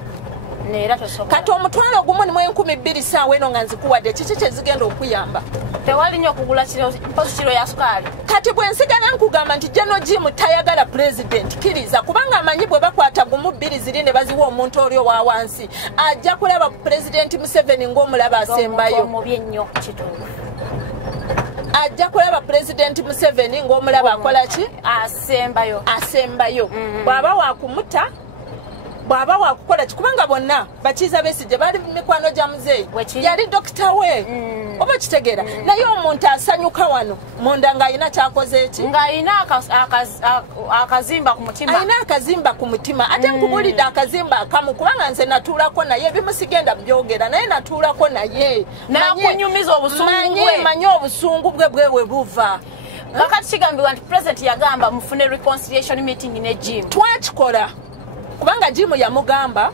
Neera tosobola. Kati omutwalo gumu ni 12 ssaawa eno nga nzikuwadde kiki kye zigenda okuyamba. Tewali nnyo okugula kiro ya sukaali. Kati bwe nsigala nkugamba nti General Jim tayagala president kiriza kubanga amanyi bwe bakwata gumu bbiri ziri ne baziwa omuntu oli owa wansi ajja kulaba president Museveni ng'omulaba asembayo. Omubye nnyo kituufu. Ajja kulaba president Museveni ng'omulaba akola ki? Asembayo. Bw'aba wakumuta bw'aba wakukola kikubanga bonna bakiza Besigye bali mikwano gya muzeeyi yali dokita we. Oba kitegeera naye omuntu asanyuka wano munda ng'ayina kyakoze eki ng'ayina akazimba ku mutima. Ayina akazimba ku mutima ate nkubulidde akazimba akamu kubanga nze natuulako naye bimusigenda byogera naye natuulako naye nakunyumiza obusungu bwe manyi obusungu bwe bwe buva. Kakati kigambibwa nti president yagamba mufune reconciliation meeting ne Jim. Twakikola kubanga Jim yamugamba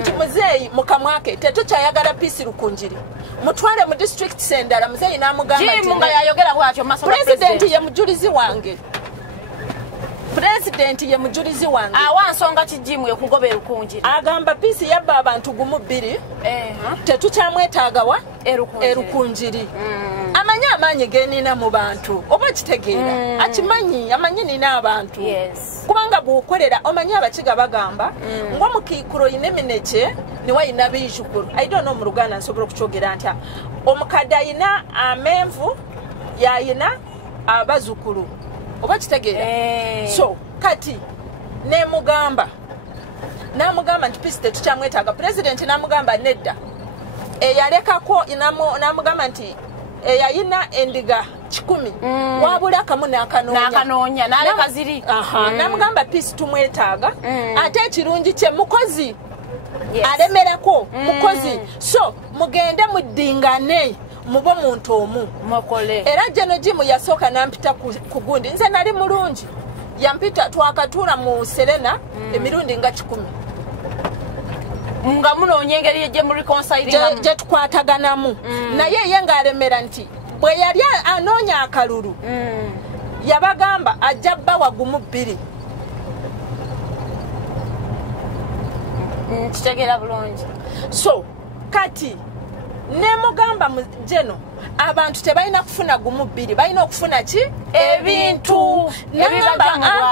nti muzeeyi mukamwake tetukyayagala peace Rukunjiri mutwale mu district sendala. Muzeeyi n'amugamba nti Jim nga yayogera bw'atyo maso president ye mujulizi wange. President ye mujulizi wange. Awa nsonga ki Jim ekugoba Rukunjiri. Agamba peace yabba abantu gumu bbiri. Tetukyamwetaagawa Rukunjiri. Amanyi amaanyi genina mu bantu. Oba kitegeera. Akimanyi amanyi nina abantu. Kubanga bw'okolera omanyi abakiga bagamba ng'omukiikuro yina eminekye niwe ayina biijukulu. I don't know mu Luganda nsobola okukyogera ntya. Omukadde ayina amenvu yayina abazukulu. Oba kitegeera. So kati n'amugamba nti peace tetukyamwetaaga. President n'amugamba nedda. Eyalekako n'amugamba nti eyayina endiga 10 wabula kamu n'akanoonya n'aleka ziri. N'amugamba peace tumwetaaga ate ekirungi kye mukozi alemerako mukozi. So mugende muddingane mube muntu omu mukole. Era General Jim yasooka n'ampita ku gundi nze nali mulungi yampita twakatuula mu Serena emirundi nga 10 nga munoonya engeri ejje mu reconciling gye tukwataganamu. Naye ye ng'alemera nti bwe yali anoonya akalulu yabagamba ajja bbawa gumu bbiri. Kitegeera bulungi. So kati nemugamba mu Jeno abantu tebalina kufuna gumu bbiri balina okufuna ki ebintu. Nemugamba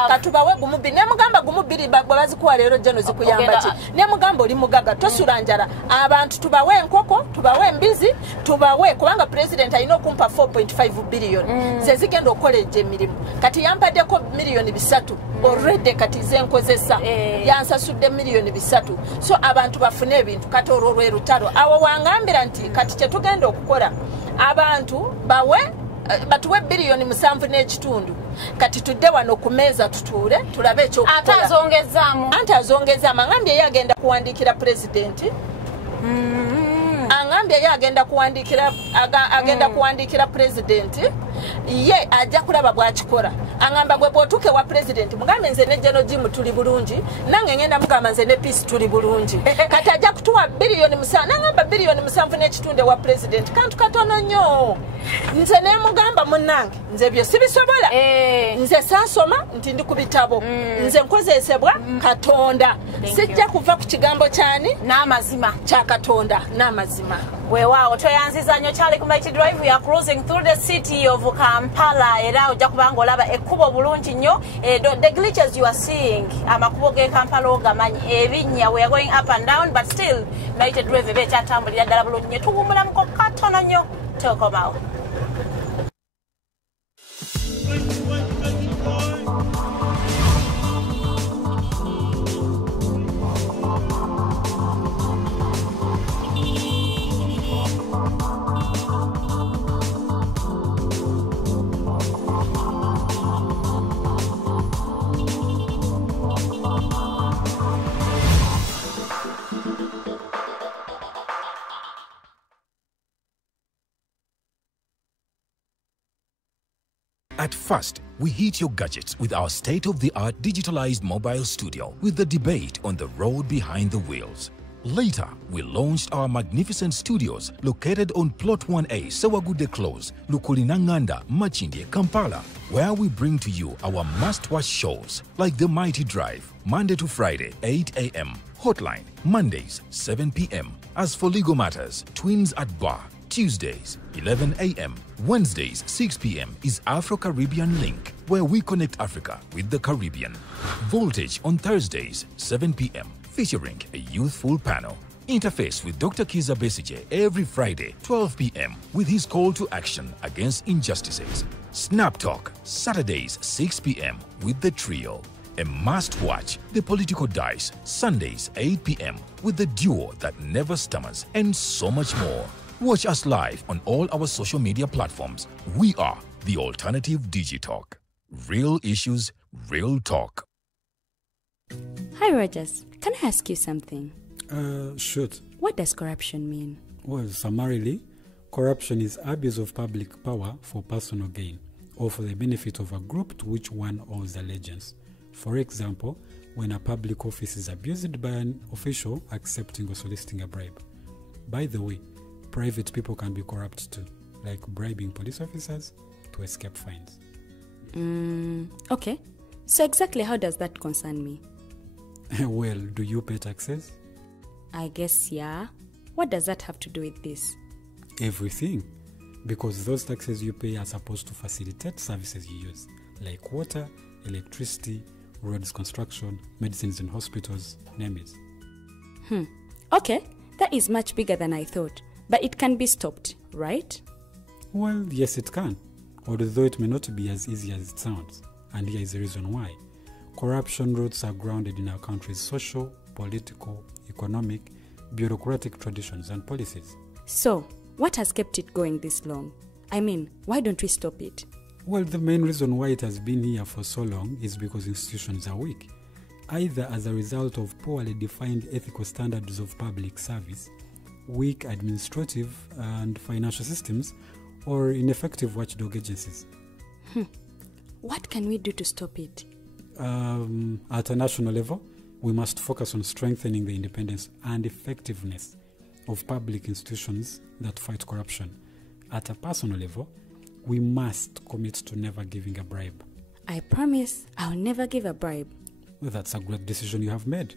katubawe gumu bbiri. Nemugamba gumu bbiri bwe bazikuwa leero Jeno zikuyamba ki. Nemugamba oli mugaga tosula njala abantu tubawe enkoko tubawe embizi tubawe kubanga president alina okumpa 4.5 billion ze zigenda okukola ejja emirimu. Kati yampaddeko miliyoni 3 already kati ze nkozesa yansasudde miliyoni 3. So abantu bafune ebintu kati olwo lwe lutalo awo wangambira nti kati kye tugenda okukola abantu batuwe biliyoni 7 n'ekitundu. Kati tudde wano ku meeza tutuule tulabe ekyokukola. Azongezaamu angambye ye agenda kuwandiikira president. Angambye ye agenda kuwandiikira president. Ye ajja kulaba bw'akikola. Angamba gwe bw'otuuke wa president mugambe nze ne General Jim tuli bulungi nange ngenda mugamba nze ne peace tuli bulungi. Kati ajja kutuwa biliyoni 7 nangamba biliyoni 7 n'ekitundu wa president kantu katono nnyo. Nze ne mugamba munnange nze byo sibisobola. Nze saasoma nti ndi ku bitabo. Nze nkozesebwa Katonda. Sijja kuva ku kigambo kyani n'amazima kya Katonda n'amazima. Weewaawo toyanziza nnyo Charlie ku Mighty Drive. We are cruising through the city of Kampala. Era ojja kubanga olaba ekkubo bulungi nnyo. The glitches you are seeing amakubo ge Kampala ogamanyi ebinnya. We are going up and down but still Mighty Drive ebe ekyatambulira ddala bulungi nnyo. Tuwummulamuko katono nnyo tokomawo. At first, we hit your gadgets with our state-of-the-art digitalized mobile studio with the debate on the road behind the wheels. Later, we launched our magnificent studios located on Plot 1A, Sewagude Close, Lukulinanganda, Machindye, Kampala, where we bring to you our must-watch shows like The Mighty Drive, Monday to Friday, 8 a.m., Hotline, Mondays, 7 p.m. As for legal matters, Twins at Bar, Tuesdays, 11 a.m., Wednesdays, 6 p.m. is Afro-Caribbean Link, where we connect Africa with the Caribbean. Voltage on Thursdays, 7 p.m., featuring a youthful panel. Interface with Dr. Kiza Besije every Friday, 12 p.m. with his call to action against injustices. Snap Talk, Saturdays, 6 p.m. with the trio. A must-watch, The Political Dice, Sundays, 8 p.m. with the duo that never stammers, and so much more. Watch us live on all our social media platforms. We are The Alternative Digitalk. Real issues, real talk. Hi, Rogers. Can I ask you something? Shoot. What does corruption mean? Well, summarily, corruption is abuse of public power for personal gain or for the benefit of a group to which one owes allegiance. For example, when a public office is abused by an official accepting or soliciting a bribe. By the way, private people can be corrupt too, like bribing police officers to escape fines. Okay. So exactly how does that concern me? Well, do you pay taxes? I guess, yeah. What does that have to do with this? Everything. Because those taxes you pay are supposed to facilitate services you use, like water, electricity, roads construction, medicines in hospitals, name it. Okay, that is much bigger than I thought. But it can be stopped, right? Well, yes, it can. Although it may not be as easy as it sounds. And here is the reason why. Corruption roots are grounded in our country's social, political, economic, bureaucratic traditions and policies. So, what has kept it going this long? I mean, why don't we stop it? Well, the main reason why it has been here for so long is because institutions are weak, either as a result of poorly defined ethical standards of public service, weak administrative and financial systems, or ineffective watchdog agencies. What can we do to stop it? At a national level, we must focus on strengthening the independence and effectiveness of public institutions that fight corruption. At a personal level, we must commit to never giving a bribe. I promise I'll never give a bribe. Well, that's a great decision you have made.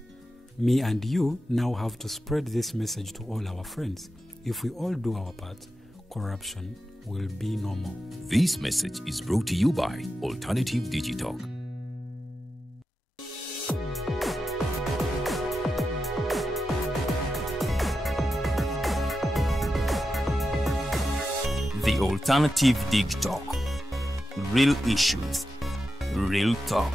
Me and you now have to spread this message to all our friends. If we all do our part, corruption will be no more. This message is brought to you by Alternative Digitalk. The Alternative Digitalk. Real issues, real talk.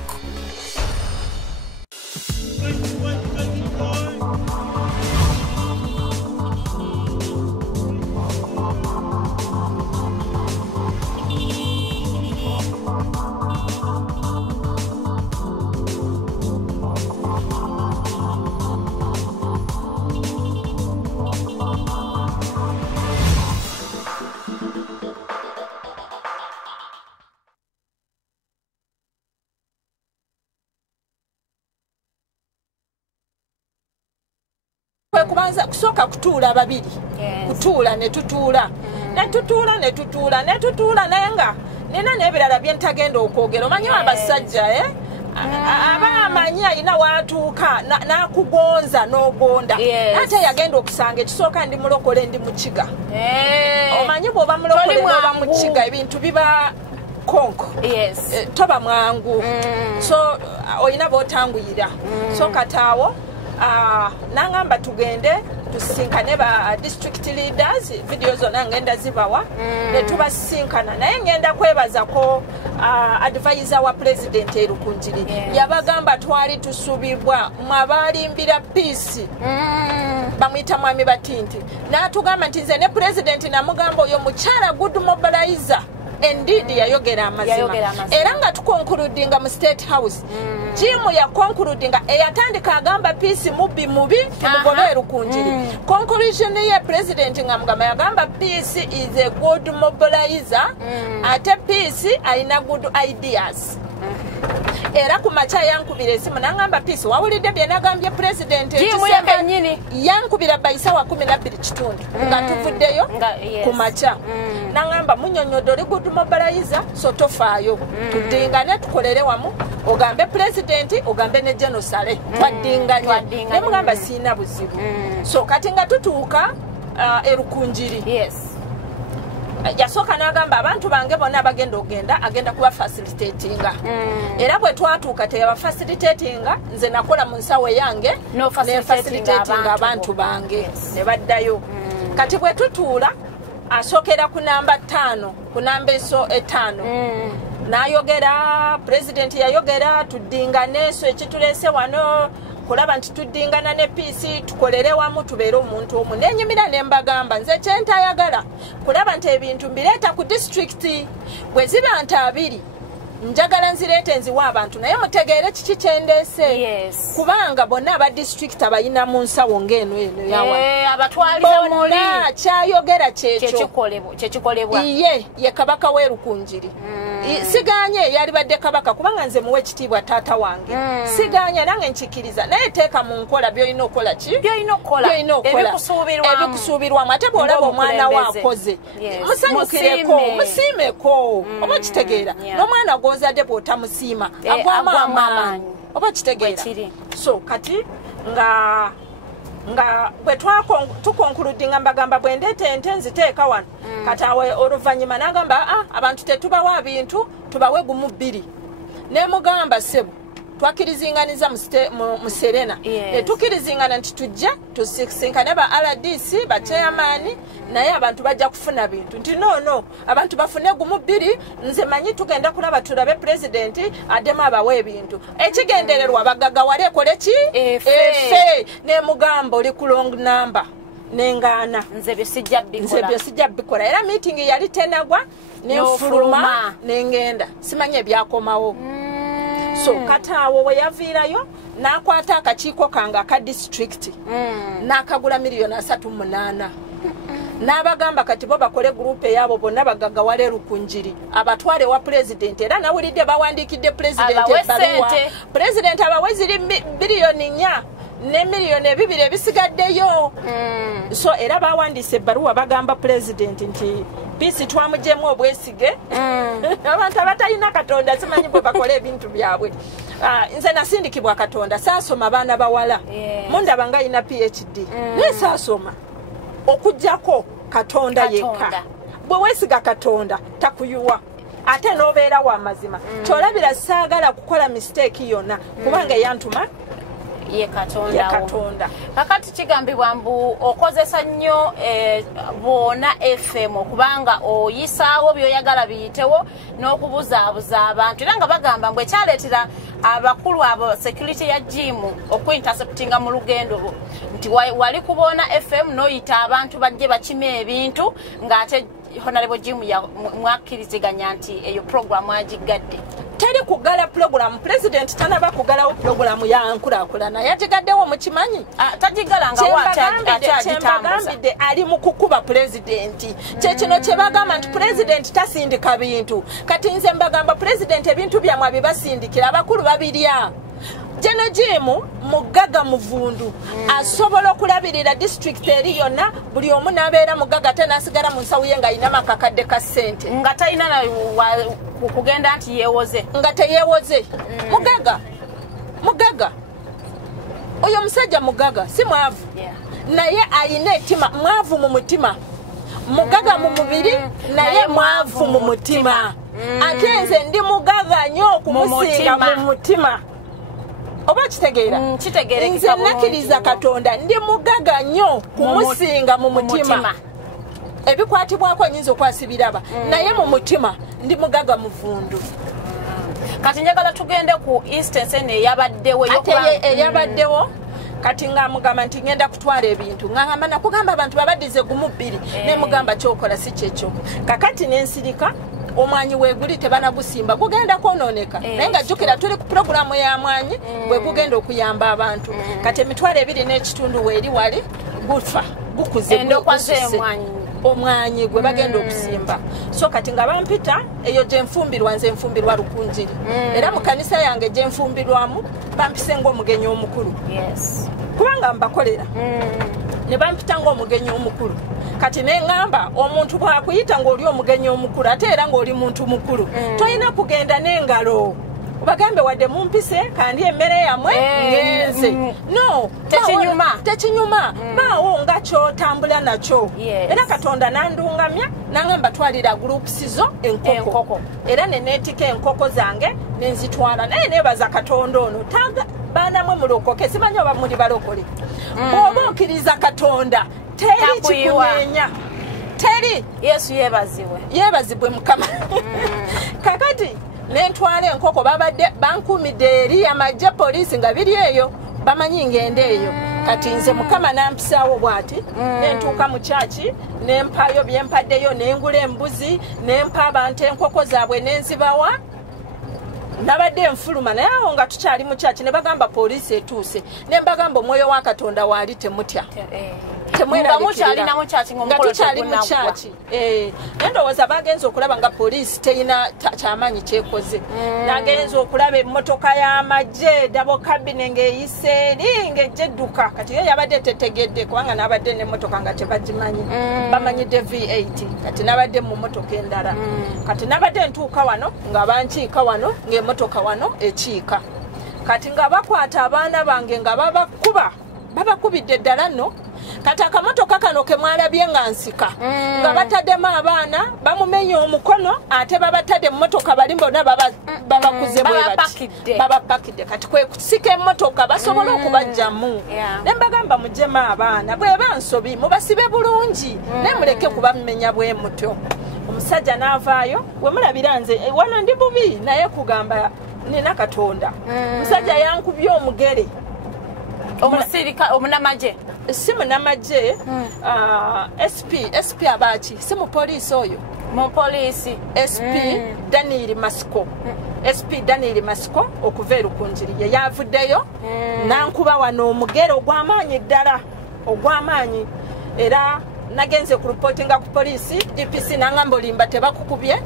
Kubanza kusooka kutuula babiri. Kutuula ne tutuula. Ne tutuula nenga nina n'ebirala bye ntagenda okwogera. Omanyi abasajja abamanyi alina waatuuka n'akugonza n'ogonda. Ate yagenda okusanga ekisooka ndi mulokole ndi mukiga. Omanyi bw'oba mulokole n'oba mukiga ebintu biba konko. Toba mwangu. So olina b'otanguyira. So kataawo nangamba tugende tusinkane ba district leaders video zona ngenda zibawa ne tubasinkana naye ngenda kwebaza ko advisor wa president erukunjiri yabagamba twali tusubibwa mwabalimbira peace bamwita mwami Batinti natugamba nti nze ne president namugamba oyo mukyala good mobilizer indeed yayogera amazima era nga tukonkludinga mu State House Jim ya konkludinga eyatandika agamba peace mubi mugobe Rukunjiri conclusion ye president ngamugamba yagamba peace is a good mobilizer ate peace alina good ideas era kumacha yankubira esimu nangamba peace wawulidde bye nagambye president yankubira bayisa wa 12 kitundu nga tuvuddeyo kumacha nangamba munyonyodo li good mobilizer so tofaayo tudingane tukolere wamu ogambe president ogambe ne genocide twadinganye ne mugamba sina buzibu so kati nga tutuuka Rukunjiri yasoka nagamba abantu bange bonna bagenda agenda kuba facilitatinga era bwe twatuuka teyaba facilitatinga nze nakola mu nsawe yange ne facilitatinga abantu bange ne baddayo kati bwe tutuula asokera ku namba 5 ku namba eso 5 nayogera president yayogera tudingane so ekitulese wano kulaba nti tudingana ne peace tukolere wamu tubeere omuntu omu nenyimira nembagamba nze kyentayagala kulaba nti ebintu mbireta ku district bwe ziba ntabiri njagala nzireete nziwa abantu naye mutegeere kiki kyendese kubanga bonna aba district abayina mu nsawo ng'eno abatwaliza muli kyayogera kyekyo kyekikolebwa ye kabaka w'e Rukunjiri siganye yali badde kabaka kubanga nze muwe ekitiibwa taata wange siganye nange nkikiriza naye teeka mu nkola byolina okola ki ebikusuubirwamu ate bw'olaba omwana we akoze musanyukireko musiimeko oba kitegeera n'omwana gw'ozadde bw'otamusiima agwamu amaanyi oba kitegeera so kati nga bwe tukonkludinga mbagamba bwe ndeeta ente nziteeka wano kati awe oluvannyuma n'agamba abantu tetubawa bintu tubawe gumu 2 ne mugamba sebo twakirizinganiza mu Serena tukirizingana nti tujja tusinkane ba RDC ba chairman naye abantu bajja kufuna bintu nti no abantu bafune gumu 2 nze manyi tugenda kulaba tulabe president adema abawe ebintu ekigendererwa bagaga wale kole ki efe ne mugambo oli ku long number nengana nze besijja bikola era meeting yali tenagwa nefuluma nengenda simanye ebyakomawo so katawo we yaviirayo nakwata akakiiko kanga ka district nakagula $3.8 n'abagamba kati bo bakole group yabo bonna bagaga wale Rukunjiri abatwale wa president era nawulidde bawandikidde president ebaluwa president abawezi bilioni 4 ne miliyoni 2 ebisigaddeyo so era bawandise ebbaluwa bagamba president nti peace twamujemu obwesige abantu abatalina katonda simanyi bwe bakole ebintu byabwe nze nasindikibwa katonda saasoma abaana bawala mundaba nga ina PhD naye saasoma okujjako katonda yekka bwe weesiga katonda takuyuwa ate n'obeera wa mazima kyolabira saagala kukola mistake yonna kubanga yantuma ye katonda kakati kigambibwa mbu okozesa nnyo bona FM okubanga oyisaawo byoyagala biyitewo n'okubuzaabuza abantu era nga bagamba mbu ekyaleetera abakulu abo security ya Jim okuinterceptinga mu lugendo nti wali kubona FM n'oyita abantu bajje bakime ebintu ng'ate Honorable Jim mwakkiriziganya nti eyo program agigadde teri kugala program president tanaba kugalawo program ya ankulakulana yagigaddewo mukimanyi tagigala nga wakyagitambudde ali mu kukuba president kyekino kye bagamba nti president tasindika bintu kati nze mbagamba president ebintu byamwe abibasindikira abakulu babirya Jeno Jim mugaga muvundu asobola okulabirira district eri yonna buli omu n'abeera mugaga tenasigala mu nsawo ye nga alina makakadde ka ssente nga talina kugenda nti yeewoze nga teyeewoze mugaga oyo musajja mugaga si mwavu naye alina ettima mwavu mu mutima mugaga mu mubiri naye mwavu mu mutima ate nze ndi mugaga nnyo okumusinga mu mutima oba kitegeera nze nakkiriza katonda ndi mugaga nnyo kumusinga mu mutima ebikwatibwako nyinza okwasibiraba naye mu mutima ndi mugaga muvundu kati njagala tugende ku instance eno eyabaddewo eyabaddewo kati nga mugamba nti ngenda kutwala ebintu ngamba nakugamba abantu babaddize gumu 2 ne mugamba kyokola si kyekyo kakati nensirika omwanyi weeguli tebanagusimba gugenda kwonooneka naye nga jjukira tuli ku pulogulaamu y'amwanyi bwe gugenda okuyamba abantu kati emitwalo 2 n'ekitundu weeri wali gufa gukuze omwanyi gwe bagenda okusimba so kati nga bampita eyo gye nfumbirwa nze nfumbirwa Lukunjiri era mu kanisa yange gye nfumbirwamu bampise ng'omugenyi omukulu kubanga mbakolera ne bampita ng'omugenyi omukulu kati neŋŋamba omuntu bw'akuyita ng'oli omugenyi omukulu ate era ng'oli muntu mukulu tolina kugenda n'engalo bagambe wadde mumpise kandi emmere yamwe ngenze no tekinyuma baawo nga kyotambula nakyo era Katonda nandungamya nangamba twalira groupusizo enkoko era neneetika enkoko zange nenzitwala naye nebaza Katonda ono taga baanamwe mulokoke simanyi oba muli balokole bw'oba okkiriza Katonda teri kikunyeenya teri Yesu yeebazibwe Mukama kakati nentwala enkoko babadde bankuumidde eri amagye poliisi nga biri eyo bamanyi ngende eyo kati nze Mukama nampisaawo bw'ati nentuuka mu kyaki nempayo byempaddeyo nengula embuzi nempa abantu enkoko zaabwe nenzibawa nabadde nfuluma naye awo nga tukyali mu kyaki ne bagamba poliisi etuuse ne bagamba omwoyo wa Katonda waali temutya nga tukyali mu kyaki nendowooza bagenza okulaba nga poliisi terina kyamaanyi kyekoze nagenza okulaba emmotoka y'amagye dabo kabine ng'eyise eri ng'ejja edduka kati yo yabadde tetegedde kubanga nabadde n'emmotoka nga tebagimanyi bamanyidde V8 kati nabadde mu mmotoka endala kati nabadde ntuuka wano nga bankiika wano ng'emmotoka wano ekiika kati nga bakwata abaana bange nga babakubidde ddala nno kati akamotoka kano ke mwalabye nga nsika nga bataddemu abaana bamumenya omukono ate babatadde emmotoka bali bonna babakuze bwe bati babapakidde kati kwe kusika emmotoka basobole okubajjamu ne mbagamba mujjemu abaana bweba nsobi mubasibe bulungi ne muleke kubamenya bwe mutyo omusajja n'avaayo we mulabira nze wano ndi bubi naye kugamba nina Katonda omusajja yankubye omugere omusirika omunamagye si munamagye SP abaki si mu poliisi oyo mu poliisi SP Daniel Masiko okuva e Lukunjiri ye yavuddeyo nankuba wano omugere ogw'amaanyi ddala ogw'amaanyi era nagenze ku reportinga ku poliisi DPC nangamba olimba tebakukubye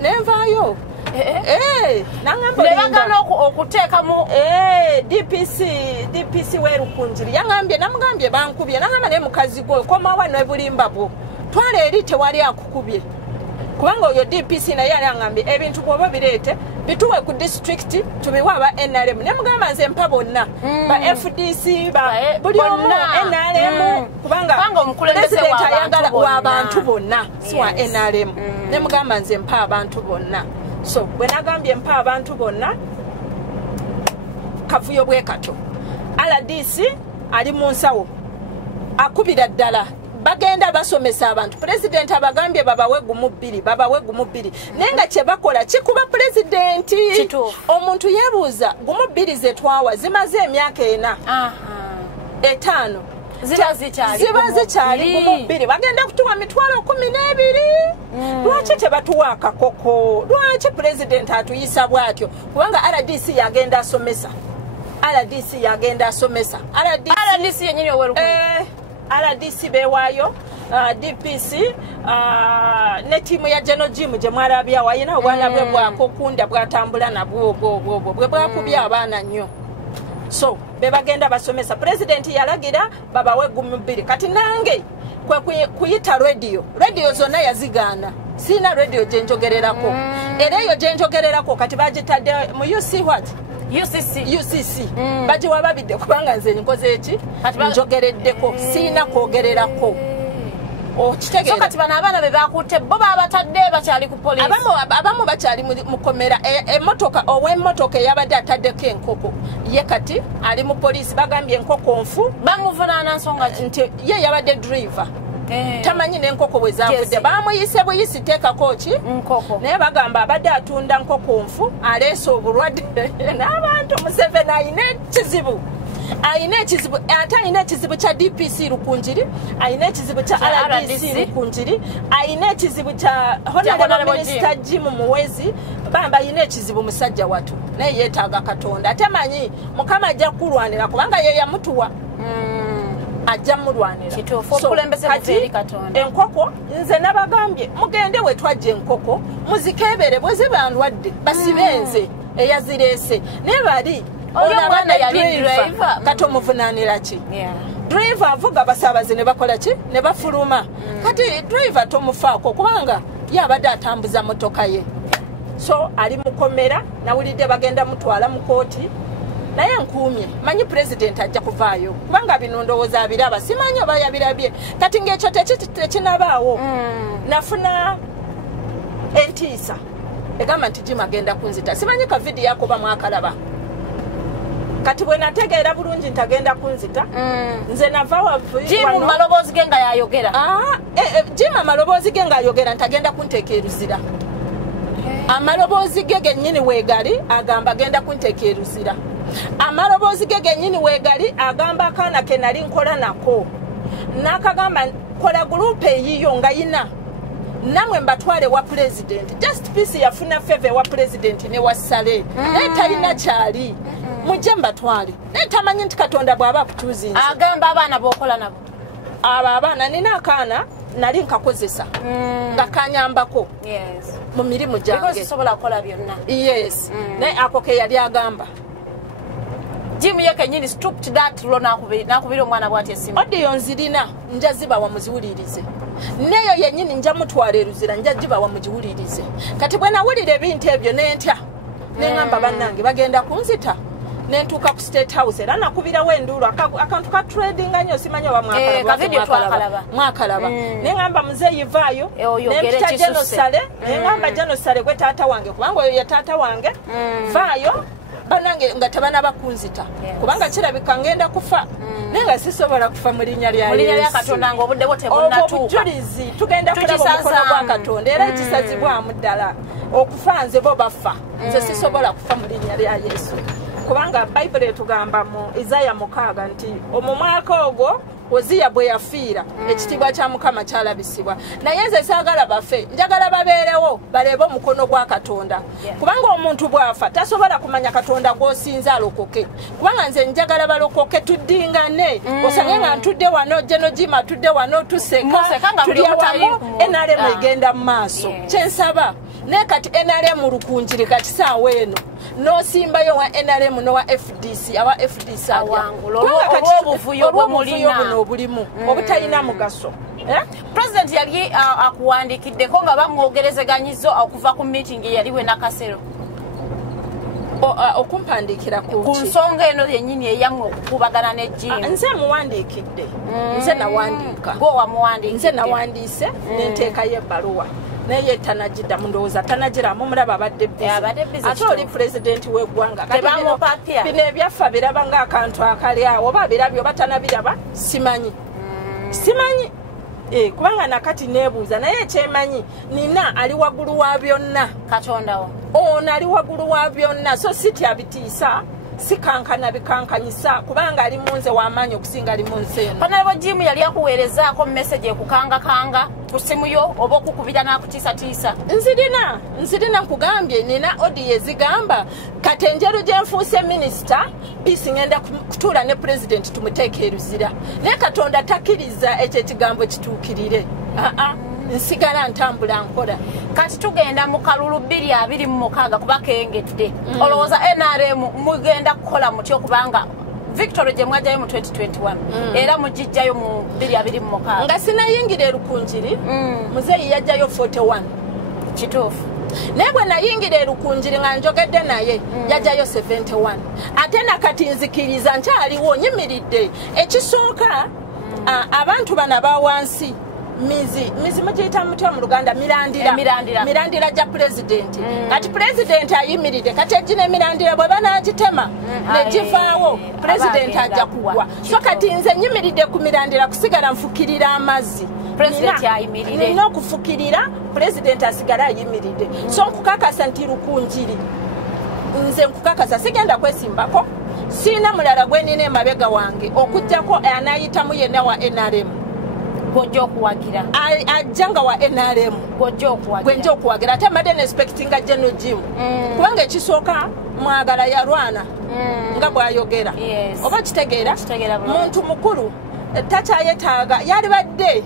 nenvaayo nebagana okuteekamu DPC we Lukunjiri namugambye bankubye nangamba naye mukazi gwe komawa nebulimba bwo twala eri tewali akukubye kubanga oyo DPC naye yali angambye ebintu bwoba bireete bituwe ku district tubiwa aba NRM nemugamba nze mpa bonna ba FDC buli omu NRM kubanga president ayagala w'abantu bonna si wa NRM nemugamba nze mpa abantu bonna so bwe nagambye mpa abantu bonna kavuyo bwe kato RDC ali mu nsawo akubira ddala bagenda basomesa abantu president abagambye babawe gumu bbiri nenga kye bakola kikuba president omuntu yebuuza gumu bbiri zetwawa zimaze emyaka 5 ziba zikyali gumu bbiri bagenda kutuwa mitwalo 12 lwaki tebatuwa akakoko lwaki president atuyisa bwatyo kubanga RDC yagenda asomesa RDC yenyini oweruku RDC bewaayo DPC ne tiimu ya General Jim gye mwalabya wayina obwana bwe bwakokunda bwatambula nabwo bwe bwakubya abaana nnyo so bebagenda basomesa president yalagira babawe gumu bbiri kati nange kuyita radio zonna yazigaana sina radio gyenjogererako era eyo gyenjogererako kati bagitadde mu UCC bagiwa babidde kubanga nze nkoze eki njogereddeko sina kwogererako okitegeera kati bano abaana be bakutte bo babatadde bakyali ku poliisi abamu bakyali mu komera emmotoka ow'emmotoka eyabadde ataddeko enkoko ye kati ali mu poliisi bagambye enkoko nfu bamuvunaana nsonga ki nti ye yabadde driver tamanyi n'enkoko bwe zavudde bamuyise buyisi teekako ki naye bagamba abadde atunda nkoko nfu aleese obulwadde n'abantu Museveni ayina ekizibu ayina ekizibu ate ayina ekizibu kya DPC Rukunjiri, ayina ekizibu kya RDC Rukunjiri, ayina ekizibu kya Honorable Minister Jim Muwezi, bamba ayina ekizibu musajja watu naye yeetaaga Katonda. Ate manyi Mukama ajja kulwanira kubanga ye yamutuwa. Ajja mulwanira. Kituufu okulembeze muteri Katonda. Enkoko nze nabagambye mugende we twajja enkoko muzikebere bwe zibandwadde basibenze eyazirese ne bali omwana yali driver kati omuvunaanira ki? Driver avuga basaabaze ne bakola ki? Ne bafuluma. Kati driver tomufaako kubanga yabadde atambuza motoka ye. So ali mukomera nawulidde bagenda mutwala mu kooti. Naye nkuumye manyi president ajja kuvaayo kubanga bino ndowooza abiraba simanyi oba yabirabye kati ng'ekyo tekinabaawo. Nafuna entiisa egamba nti Jim agenda kunzita simanyi ka video yako bamwakalaba kati bwe nategeera bulungi ntagenda kunzita nze nava Jim maloboozi ge nga yayogera Jim amaloboozi ge nga ayogera ntagenda kunteeka eruzira amaloboozi ge gennyini weegali agamba agenda kunteeka eruzira amaloboozi ge gennyini weegali agamba akaana ke nali nkola nako n'akagamba kola gurupu eyiyo nga yina namwe mbatwale wa president just peace yafuna favor wa president ne wa Sale naye talina kyali mujje mbatwale naye tamanyi nti Katonda bw'aba akutuuzinze agamba abaana b'okola nabo abo abaana nina akaana nali nkakozesa nga kanyambako mu mirimu gyange sobola kukola byonna naye ako ke yali agamba Jim yeke nyini stoop to that lo nakubira omwana bwati esimu audio nzirina nja zibawa muziwulirize neyo yennyini nja mutwala eruzira nja gibawa mugiwulirize kati bwe nawulira ebintu ebyo nentya neŋŋamba bannange bagenda kunzita nentuuka ku State House era nakubirawo enduulu akantu ka trading nnyo simanyi oba mwakalaba neŋŋamba muzeeyi vaayo nempita Jeno Sale neŋŋamba Jeno Sale gwe taata wange kubanga oyo ye taata wange vaayo banange nga tebanaba kunzita kubanga kirabika ngenda kufa naye nga sisobola kufa mu linnya lya Yesu Katonda ng'obudde bwo tebunnatuuka obujulizi tugenda kulaba omukono gwa Katonda era ekisazibwamu ddala okufa nze bo bafa nze sisobola kufa mu linnya lya Yesu kubanga Bayibuli etugamba mu Isaya 6 nti omumwaka ogwo Oziya bwe yafiira ekitiibwa kya Mukama kyalabisibwa naye nze saagala bafe njagala babeerewo balebe omukono gwa Katonda kubanga omuntu bwafa tasobola kumanya Katonda gw'osinza alokoke kubanga nze njagala balokoke tuddingane osange nga ntudde wano Jeno Jim atudde wano tuseka tulya wamu NRM egenda mu maaso kyensaba naye kati NRM Rukunjiri kati saawa eno nosimbayo wa NRM no wa FDC awa FDC obuvuyo buno obulimu obutalina mugaso President yali akuwandikiddeko nga bamwogerezeganyizzo okuva ku meeting yaliwe nakasero okumpandikira ku nsonga eno yennyini eyamwe okukubagana ne Jim nze muwandiikidde nze nawandiika nze nawandiise nenteekayo ebbaluwa naye tanajida mundowooza tanagiramu mulaba abadde busy ate oli president w'eggwanga bino ebyaffa biraba ng'akantu akali awo oba birabye oba tanabiraba simanyi kubanga nakati neebuuza naye ekyemanyi nina ali waggulu wa byonna Katondawo ono ali waggulu wa byonna so sitya bitiisa sikankana bikankanyisa kubanga ali munze w'amaanyi okusinga ali munsi eno Honorable Jim yali akuweerezaako message ekukangakanga ku simu yo oba okukubira n'akutiisatiisa nzirina nkugambye nina audio ezigamba kati enjeru gye nfuuse minisita peace ngenda kutuula ne president tumuteeke eruzira naye Katonda takkiriza ekyo ekigambo kituukirire nsigala ntambula nkola kati tugenda mu kalulu 226 kuba kengedde olowooza NRM mugenda kukola mutyo kubanga Victory gye mwajjayo mu 2021 era mugijjayo mu 226 nga sinayingira erukunjiri muzeeyi yajjayo 41 kituufu naye bwe nayingira erukunjiri nga njogedde naye yajjayo 71 ate nakati nzikiriza nkyaliwo nyimiridde ekisooka abantu bana bawansi mizi mugiyita mutya mu Luganda mirandira gya president kati president ayimiridde kati egina emirandira bwe banagitema negivaawo president ajja kugwa so kati nze nyimiridde ku mirandira kusigala nfukirira amazzi nina okufukirira president asigala ayimiridde so nkukakasa nti Rukunjiri nze nkukakasa sigenda kwesimbako sina mulala gwe nina emabega wange okujjako anayitamu yenna wa NRM gojja okuwagira ajjanga wa NRM gwenja okuwagira ate mbadde nespectinga General Jim kubanga ekisooka mwagala yalwana nga bwayogera oba kitegeera muntu mukulu takyayetaaga yali badde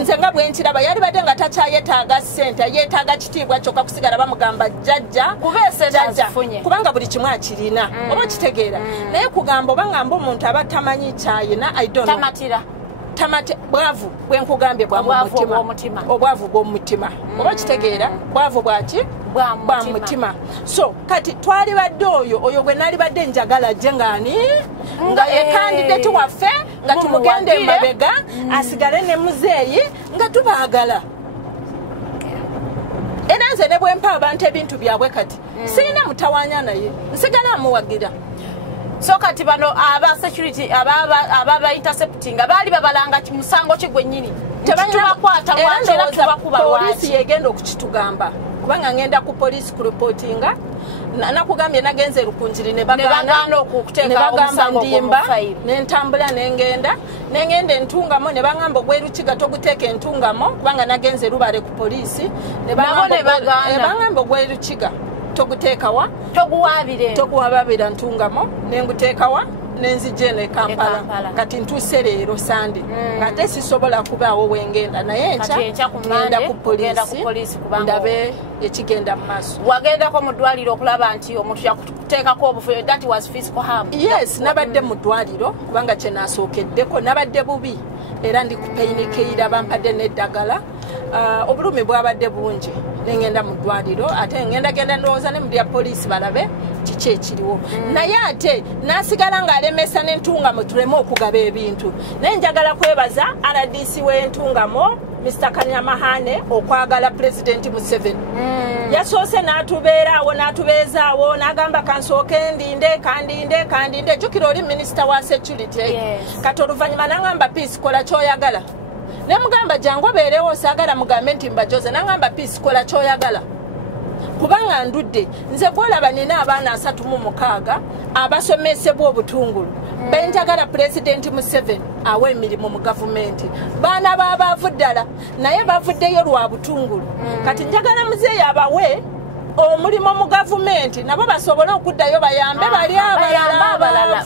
nze nga bwe nkiraba yali badde nga takyayetaaga ssente yeetaaga kitiibwa kyokka kusigala bamugamba jjajja kubanga buli kimu akirina oba kitegeera naye kugamba oba ngamba omuntu aba tamanyi kyayina tamate bwavu bwenkugambye obwavu bw'omutima oba kitegeera bwavu bwaki bwa mutima so kati twali badde oyo gwe nali badde njagala gye ngaani nga ekandidate waffe nga tumugende mabega asigale ne muzeeyi nga tubaagala era nze ne bwempa abantu ebintu byabwe kati sirina mutawaanya naye nsigala amuwagira so kati bano aba security aba intercepting baali babalanga musango kigwennyini tebanyakwata lwakera tubakuba polisi yegenda okukitugamba kubanga ngenda ku polisi ku reportinga nakugambye nagenze Rukunjiri ne bagamba ndimba nentambula nengenda entungamo ne bangamba ogwerukiga toguteeka entungamo kubanga nagenze Rubale ku polisi ne bangamba ogwerukiga toguteekawa toguwabira ntungamo nenguteekawa nenzije ne Kampala kati ntuse leero Sande ngate sisobola kubaawo wengenda naye ngenda ku polisi ndabe ekigenda mu maaso wagendako mu ddwaliro okulaba nti omuntu yakuteekako obufu that was physical harm yes nabadde mu ddwaliro kubanga kye nasookeddeko nabadde bubi era ndi ku painkiller bampadde n'eddagala obulumi bwabadde bungi nengenda mu ddwaliro ate genda ndowooza ne mu lya polisi balabe kiki ekiriwo naye ate nasigala ng'alemesa n'entungamo tuleme okugaba ebintu naye njagala kwebaza RDC w'entungamo Mr. Kanyamahane okwagala President Museveni yasoose n'atubeeraawo n'atubeezaawo n'agamba kansooke kandinde jjukira oli minisita wa security kati oluvannyuma n'agamba peace kola ky'oyagala ne mugamba jangu obeerewo saagala mugambe nti mbajoze n'agamba peace kola ky'oyagala kubanga ndudde nze gwolaba nina abaana 36 abasomesebwa obutungulu benjagala President Museveni awe emirimu mu gavumenti baana baabavu ddala naye bavuddeyo lwa butungulu kati njagala muzeeyi abawe omulimu mu gavumenti nabo basobole okuddayo bayambe bali abalala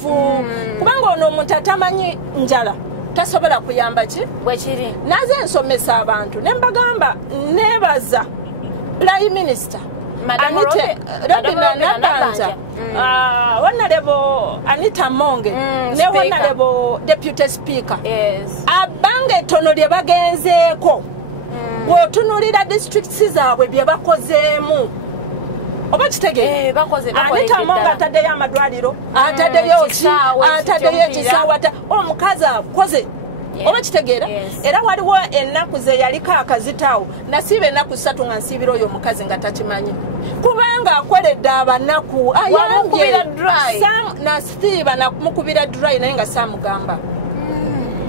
kubanga ono omuntu atamanyi njala tasobola kuyamba ki bwekiri naze nsomesa abantu ne mbagamba nebaza Prime Minister Honorable Anita Monge ne Honorable Deputy Speaker abange tono lye bagenzeeko bw'otunuulira districts zaabwe bye bakozeemu oba kitege Anita Monge ataddeyo amadwaliro ataddeyo ekisaawa omukazi akoze oba kitegeera era waliwo ennaku ze yaliko akazitaawo nasiiba ennaku 3 nga nsiibira oyo omukazi nga takimanyi kubanga akoledde abanaku ayambye nasiiba nakumukubira dry naye nga saamugamba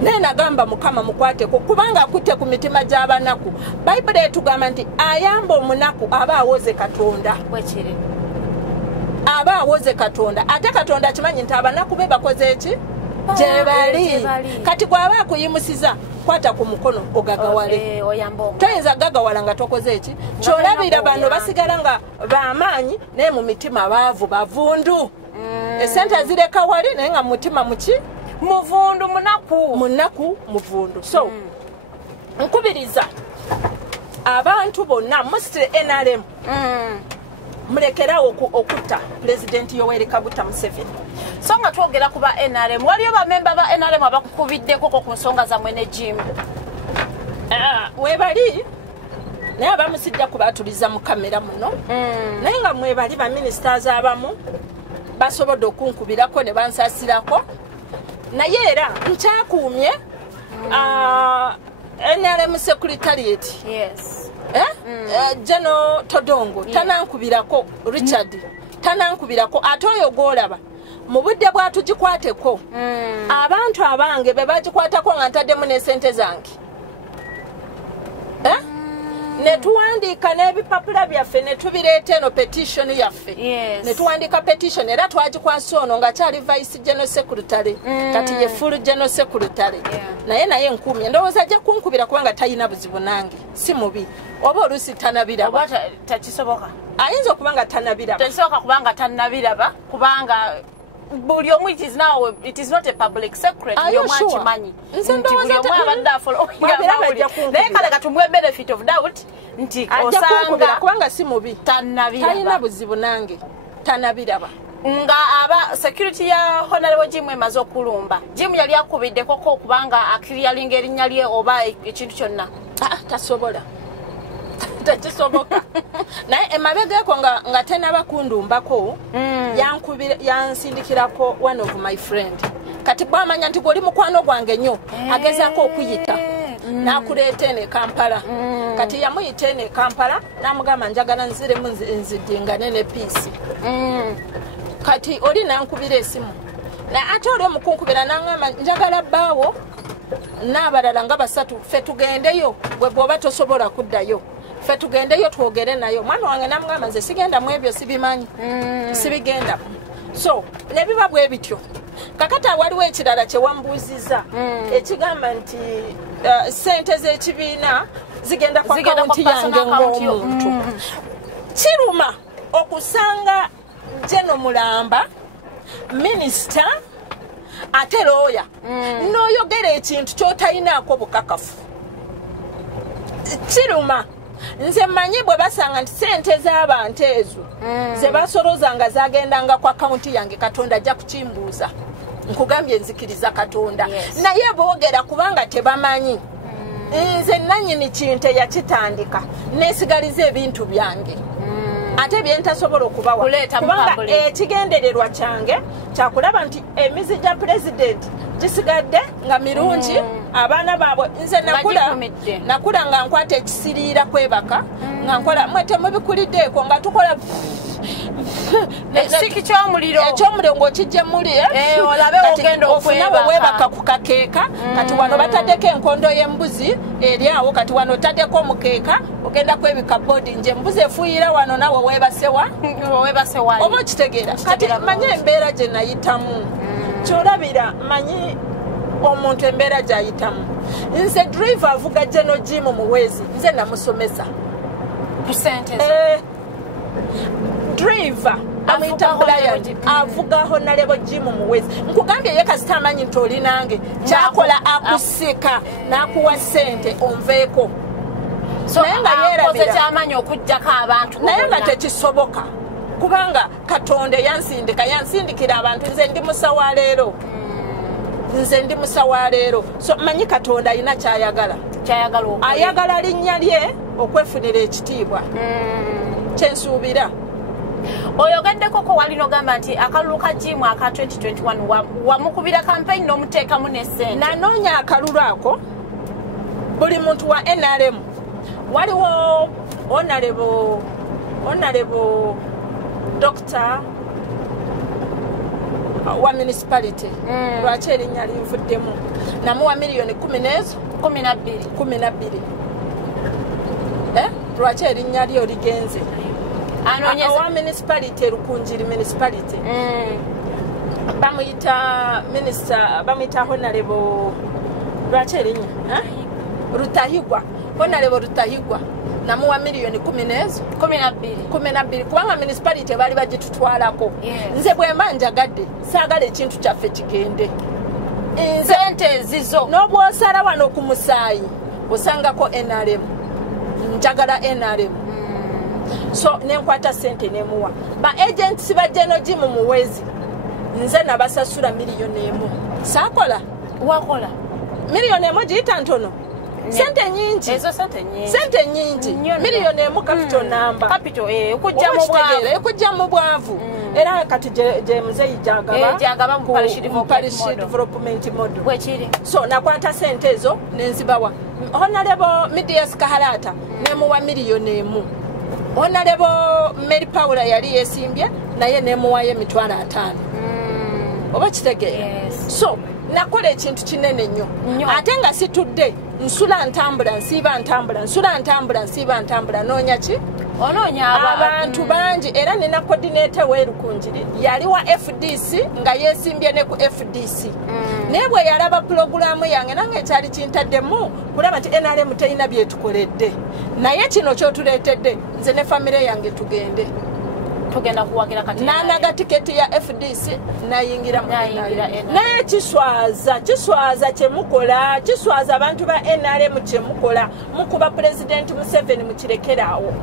naye nagamba Mukama mukwateko kubanga akutte ku mitima gy'abanaku bayibuli etugamba nti ayamba omunaku aba awoze Katonda aba awoze Katonda ate Katonda akimanyi nti abanaku be bakoze eki gyebali kati gwaba akuyimusiza kwata ku mukono ogagawale toyinza gagawala nga tokoze eki kyolabira bano basigala nga bamaanyi naye mu mitima baavu bavundu esente zireka wali naye nga mutima muki muvundu munaku muvundu so nkubiriza abantu bonna mostly NRM mulekerawo okutta President Yoweri Kaguta Museveni so nga twogera kuba NRM waliyo bamemba ba NRM abakukubiddeko ku nsonga zammwe ne Jim webali naye abamu sijja kubatuliza mu kamera muno naye nga mwebali ba ministers abamu basobodde okunkubirako ne bansaasirako naye era nkyakuumye NRM Secretariat General Todongo tanankubirako Richard tanankubirako ate oyo gwolaba mu budde bwatugikwateko abantu abange be bagikwatako nga ntaddemu n'esente zange ne tuwandiika n'ebipapula byaffe ne tubireeta eno petition yaffe ne tuwandiika petition era twagikwasa ono nga kyali vice general secretary kati ye full general secretary naye nkuumye ndowooza ajja kunkubira kubanga talina buzibu nange si mubi oba oluusi tanabiraba takisoboka ayinza okuba nga tanabiraba takisoboka kubanga tanabiraba kubanga buli omu it is not a public secret buli omu akimanyi nti buli omu abadde afollowinga kale katumuwe benefit of doubt nti osanga kubanga si mubi tanabiraba talina buzibu nange tanabiraba nga aba security ya Honorable Jim emaze okulumba Jim yali akubiddeko kubanga akiriyalinga erinnya lye oba ekintu kyonna tasobola takisoboka naye emabegeko nga tenaba kundumbako yansindikirako one of my friend kati bwamanya nti goli mukwano gwange nnyo agezaako okuyita nakuleeta eno e Kampala kati yamuyita eno e Kampala namugamba njagala nziremu nzidingane ne piisi kati oli nankubira esimu naye ate oli omukunkubira nangamba njagala bbaawo n'abalala nga basatu ffe tugendeyo bwe bw'oba tosobola kuddayo ffe tugendeyo twogere nayo mwana wange namugamba nze sigenda mu ebyo sibimanyi sibigenda so ne biba bwe bityo kakati waliwo ekirala kye wambuuziza ekigamba nti ssente z'ekibiina zigenda ku akawunti yange ng'omuntu kiruma okusanga Jeno Mulamba minisita ate looya n'oyogera ekintu ky'otalinaako bukakafu kiruma nze mmanyi bwe basanga nti ssente z'abantu ezo ze basolozanga zagendanga ku akawunti yange Katonda ajja kukimbuuza nkugambye nzikiriza Katonda naye boogera kubanga tebamanyi nze nannyini kintu eyakitandika neesigaliza ebintu byange ate byentasobola okubawa kubanga ekigendererwa kyange kyakulaba nti emizi gya pulezidenti gisigadde nga mirungi abaana baabwe nze nakula nga nkwata ekisiriira kwebaka nga nkola mwe temubikuliddeeko nga tukola ekyomuliro ng'okijje muli ofunawe weebaka ku kakeeka kati wano bataddeko enkondo y'embuzi eri awo kati wano otaddeko omukeeka ogenda kwebika bodi nje embuzi efuuyira wano nawe weebasewa oba okitegeera kati manyi embeera gye nayitamu kyolabira manyi omuntu embeera gy'ayitamu nze driver avuga Jeno Jim Muhwezi nze namusomesa ku sente driver amuyita Brian avuga Honorable Jim Muhwezi nkugambye ye kasita amanyi nti oli nange kyakola akusika n'akuwa ssente onveeko naye nga naye nga tekisoboka kubanga Katonda yansindikira abantu nze ndi musawa leero so manyi Katonda alina kyayagala ayagala linnya lye okwefunira ekitiibwa kyensuubira oyogeddeko ko walina ogamba nti akalulu ka Jim aka 2021 wamukubira campaign n'omuteekamu n'essente nanoonya akalulu ako buli muntu wa NRM waliwo honorable Dr. wa municipality lwaki erinnya linvuddemu namuwa miliyoni 12 lwaki erinnya lyo ligenze wa municipality Rukunjiri municipality bamuyita minister bamuyita honorable lwaki erinnya Rutahigwa honorable Rutahigwa namuwa miliyoni 12 kubanga municipality bali bagitutwalako nze bwe mba njagadde saagala ekintu kyaffe kigende ssente zizo n'obwosala wano ku musaayi osangako NRM njagala NRM so nenkwata ssente nemuwa ba agents ba Jeno Jim Muhwezi nze nabasasula miliyoni 1 saakola wakola miliyoni 1 giyita ntono sente nyingi ezo sente nyingi miliyoni 1 capital number okujja mu bwavu era kati je muzeyi jagaba mu parish development model wekiri so nakwata sente ezo nenzibawa Honorable Midias Kaharata nemuwa miliyoni 1 Honorable Mary Paula yali yesimbye naye nemuwayo emitwalo 5 oba kitegeera so nakola ekintu kinene nnyo ate nga situdde nsula ntambula nsiiba ntambula nsula ntambula nsiiba ntambula noonya ki onoonya abantu bangi era nina coordinator w'erukunjiri yali wa FDC nga yeesimbye ne ku FDC naye bwe yalaba pulogulaamu yange nange ekyali kintaddemu kulaba nti NRM terina byetukoledde naye kino kyotuleetedde nze ne famire yange tugende tugenda kuwagira kati nanaga tiketi ya FDC nayingira mu naye kiswaza kyemukola kiswaza abantu ba NRM kyemukola mukuba President Museveni mukirekeraawo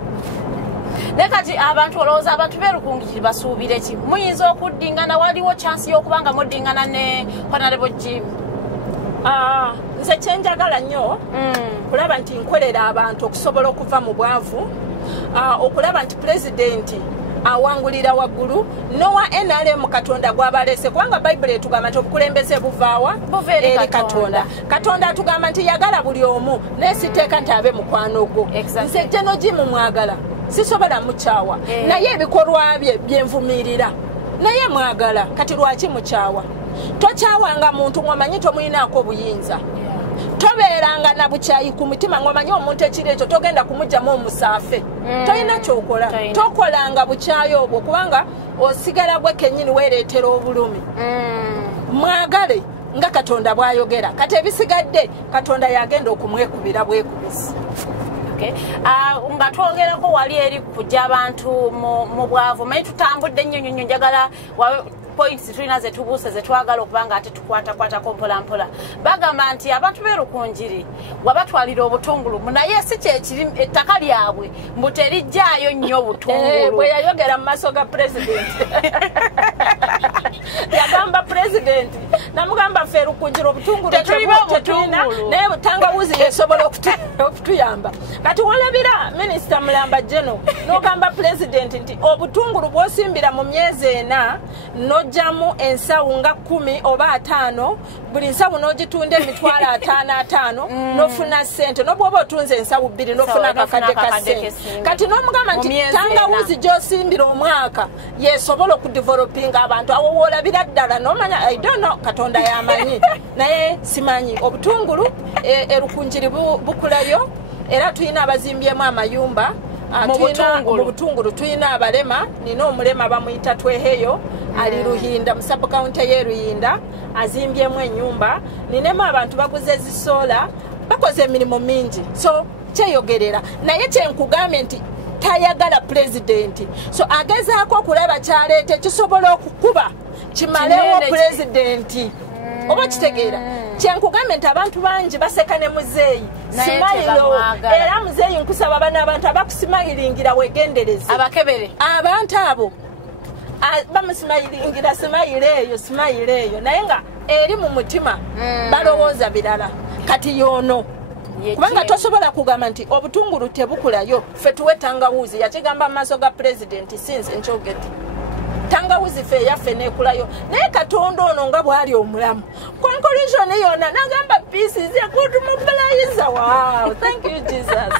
nekati abantu olowooza abantu beerukungiri basuubire ki muyinza okuddingana waliwo chansi y'okubanga muddingana ne Honorable Jim nze kyenjagala nnyo kulaba nti nkolera abantu okusobola okuva mu bwavu okulaba nti pulezidenti awangulira waggulu nowa NRM Katonda gw'abalese kubanga Bayibuli etugamba nti obukulembeze buvaawa eri Katonda atugamba nti yagala buli omu naye siteeka nti abe mukwano gwo nze Jeno Jim mwagala sisobola mukyawa naye ebikolwa bye byenvumirira naye mwagala kati lwaki mukyawa tokyawanga muntu ng'omanyi tomuyinaako obuyinza tobeeranga na bukyayi ku mutima ng'omanyi omuntu ekiro ekyo togenda kumugyamu omusaafe tolina kyokola tokolanga bukyayi obwo kubanga osigala gwe kennyini weereetera obulumi mwagale nga Katonda bw'ayogera kati ebisigadde Katonda yagenda okumwekubira bwekubisi nga twogerako wali eri kujja abantu mu bwavu manyi tutambudde nnyo njagala points tulina zetubuuse zetwagala okubanga ate tukwatakwatako mpolampola bagamba nti abantu beerukunjiri wabatwalira obutungulu naye si kyekiri ettaka lyabwe mbu terijjaayo nnyo obutungulu bwe yayogera mu maaso ga pulezidenti yagamba pulezidenti namugamba ffe erukunjira obutungulu tetulina naye butangawuzi yesobola okutuyamba kati walabira minisita Mulamba Jeno n'ogamba pulezidenti nti obutungulu bw'osimbira mu myezi 4 nojjamu ensawu nga 10 oba 5 buli nsawu n'ogitunda emitwalo 5 n'ofuna ssente n'obwoba otunze ensawu 2 n'ofuna akakadde ka ssente kati n'omugamba nti tangawuzi gy'osimbira omwaka yesobola okudevelopinga abantu awo woolabira ddala n'omanya I don't know Katonda yamanyi naye simanyi obutungulu erukunjiri bukulayo era tuyina abazimbyemu amayumba mu butungulu tuyina abalema nina omulema bamuyita Tweheyo ali Ruhinda mu sub county ye Ruhinda azimbyemu ennyumba ninemu abantu baguze ezisola bakoze emirimu mingi so kyeyogerera naye kyenkugambye nti tayagala pulezidenti so agezaako okulaba kyaleete kisobola okukuba kimalewo pulezidenti oba kitegeera kyenkugambye nti abantu bangi baseka ne muzeeyi simayiro era muzeeyi nkusaba bana abantu abakusimayiringira wegendereze abakebere abantu abo bamusimayiringira simayireeyo naye nga eri mu mutima balowooza birala kati yoono kubanga tosobola kugamba nti obutungulu tebukulayo ffe tuwe tangawuzi yakigamba mu maaso ga pulezidenti sinze nkyogedde tangawuzi ffe eyaffe neekulayo naye Katonda ono nga bw'ali omulamu conclusion yonna nagamba peace is a good mobilizer. Wow, thank you Jesus.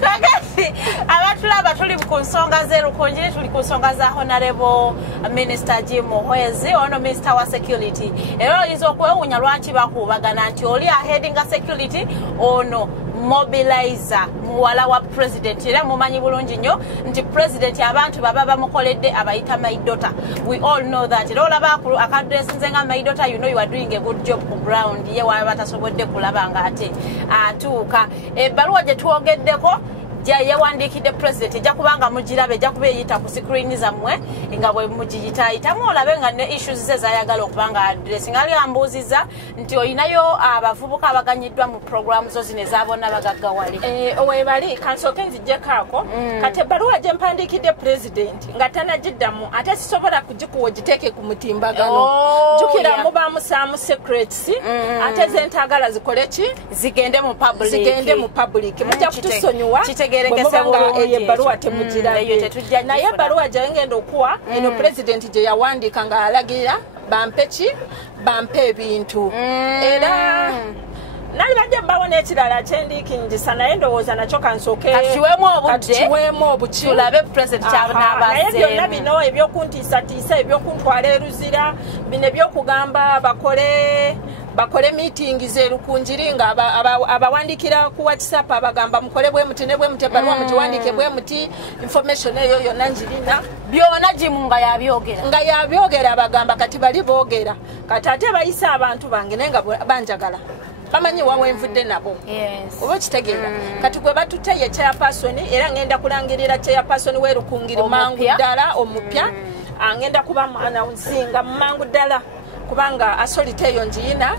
Kakati abatulaba tuli ku nsonga zerukunjiri tuli ku nsonga za Honorable Minister Jim Muhwezi ono Minister wa Security era oyinza okwewuunya lwaki bakubagana nti oli aheadinga security ono mobilizer muwala wa president era mumanyi bulungi nnyo nti president abantu baba bamukoledde abayita maidota. We all know that era olaba akadresinze nga maidota, you know you are doing a good job ku ground ye waba batasobodde kulaba nga ate atuuka ebbaluwa gye twogeddeko yawandikidde president ejja kubanga mugirabe ejja kuba eyita ku screen zammwe nga bwe mugiyitaayitamu olabe nga ne issues ze zayagala okubanga addressing ali ambuuziza nti oyinayo abavubuka abaganyiddwa mu program zo zino ezabona bagaggawale owebali kansooke nzijjekaako kati ebbaluwa gye mpandiikidde president nga tanagiddamu ate sisobola kugikuwa ogiteeke ku mutimbagano jjukira mubaamusaamu secrets ate ze ntaagala zikole ki zigende mu public mujja kutusonyiwa bwemubanga eyo ebbaluwa temugirabe naye ebbaluwa gye ngenda okuwa eno president gye yawandiika nga alagira bampe ki bampe ebintu era nalibadde mbawo n'ekirala kyendiikingisa naye ndowooza nakyo kansooke kiweemu obuki tulabe president naye byonna bino ebyokuntiisatiisa ebyokuntwala eruzira bino ebyokugamba bakole bakole meeting zerukunjiri nga abawandikira ku WhatsApp abagamba mukole bwe muti ne bwe muti balwa mutuwandike bwe muti information eyo yonna njirina byona jimu nga yabyogera abagamba kati bali boogera kati ate bayisa abantu bange nenga banjagala bamanyi wawe nvudde nabo oba kitegeera kati gwe batuteye chairperson era ngenda kulangirira chairperson werukungiri mangu ddala omupya angenda kuba mwana nsinga mangu ddala kubanga asoliteyo njiyina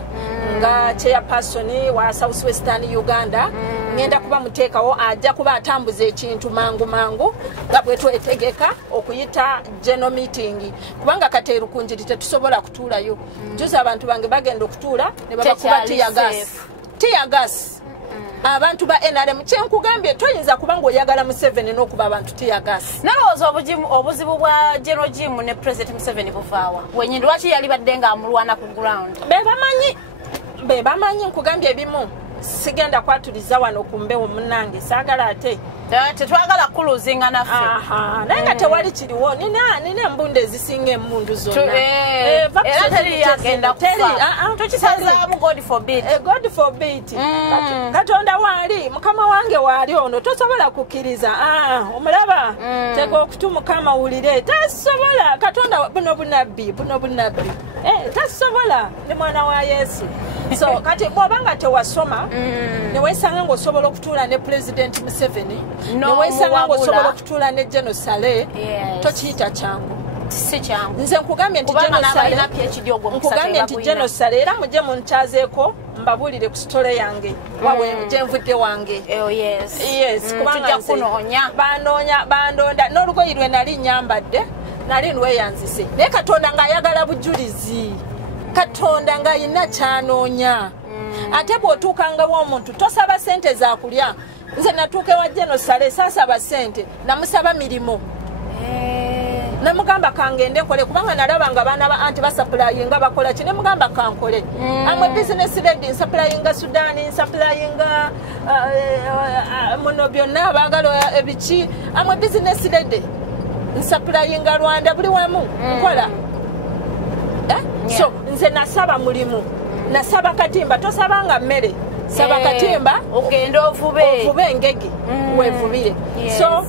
nga chairperson wa South Western Uganda ngenda kuba muteekawo ajja kuba atambuza ekintu mangu nga bwe twetegeka okuyita general meeting kubanga kateeru kunjiri tetusobola kutuulayo juza abantu bange bagenda okutuula ne babakuba tear gas abantu ba NRM kyenkugambye toyinza kubanga oyagala Museveni n'okuba abantu tear gas nalowooza obuzibu bwa General Jim ne President Museveni buvaawa wenyi lwaki yali badde nga amulwana ku ground be bamanyi nkugambye ebimu sigenda kwatuliza wano kumbewo munange saagala ate tetwagala kuluzinga naffe naye nga tewali kiriwo nina embunda ezisinga emundu zonna era teri yagenda kufa tukisazaamu God forbid katonda waali mukama wange waali ono tosobola kukkiriza omulaba teka okutu mukama wulire tasobola katonda buno bunabbi tasobola ne mwana wa Yesu so kati bw'obanga tewasoma newesanga ng'osobola okutuula ne President Museveni newesanga ng'osobola okutuula ne General Saleh tokiyita kyangu si kyangu nze nkugambye nti General Saleh era mujje munkyazeeko mbabuulire ku sitole yange wawe gyenvudde wange kubanga bandonda n'olugoyi lwe nali nyambadde nali lweyanzise naye katonda ng'ayagala bujulizi katonda nga yina kyanoonya ate bw'otuukanga w'omuntu tosaba sente za kulya nze natuuka ewa General Saleh saasaba sente namusaba mirimu namugamba kangende nkole kubanga nalaba nga baana ba anti basaplayinga bakola ki nemugamba kankole amwe business lady nsaplayinga Sudani nsaplayinga muno byonna abaagala ebiki amwe business lady nsaplayinga Rwanda buli wamu nkola so nze nasaba mulimu nasaba katimba tosabanga mmere saba katimba ogenda ovube engege wevubire so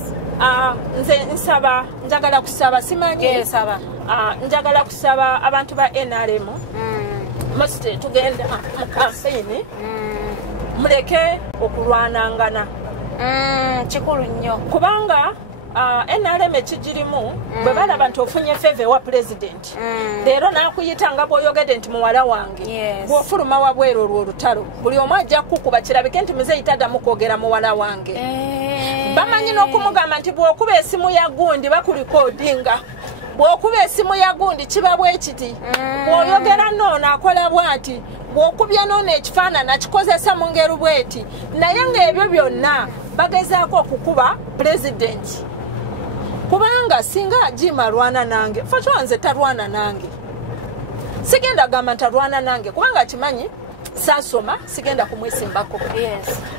nze nsaba njagala kusaba simanyi njagala kusaba abantu ba NRM must tugenda mu campaign muleke okulwanangana kikulu nnyo kubanga NRM ekigirimu bwe balaba nti ofunye feve wa president leero naakuyita nga bw'oyogedde nti muwala wange bw'ofuluma wabweru olwo olutalo buli omu ajja kukuba kirabike nti muzeeyi taddamu kwogera muwala wange bamanyi n'okumugamba nti bw'okuba esimu ya gundi bakulikoodinga bw'okuba esimu ya gundi kiba bwe kiti bw'oyogera noono akola bw'ati bw'okubya noono ekifaanana akikozesa mu ngeri bw'eti naye ng'ebyo byonna bagezaako okukuba pulezidenti kubanga singa Jima alwana nange fatwa nze talwana nange sigenda gamba ntalwana nange kubanga kimanyi saasoma sigenda kumwesimbako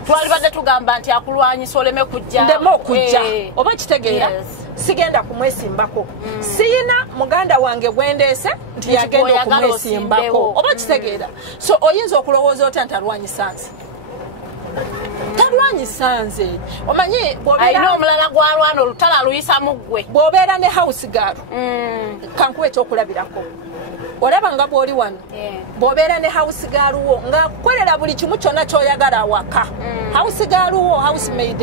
twali badde tugamba nti akulwanyisa oleme kujja ndeme okujja oba kitegeera sigenda kumwesimbako siyina muganda wange gwendeese nti yagenda okumwesimbako oba kitegeera so oyinza okulowooza otya ntalwanyisa nze talwanyisa nze omanyi alina omulala gwalwana olutalo aluyisa mu ggwe bw'obeera ne house girl kankuwa ekyokulabirako olaba nga bw'oli wano bw'obeera ne house girl wo ng'akukolera buli kimu kyonna ky'oyagala awaka house girl wo house maid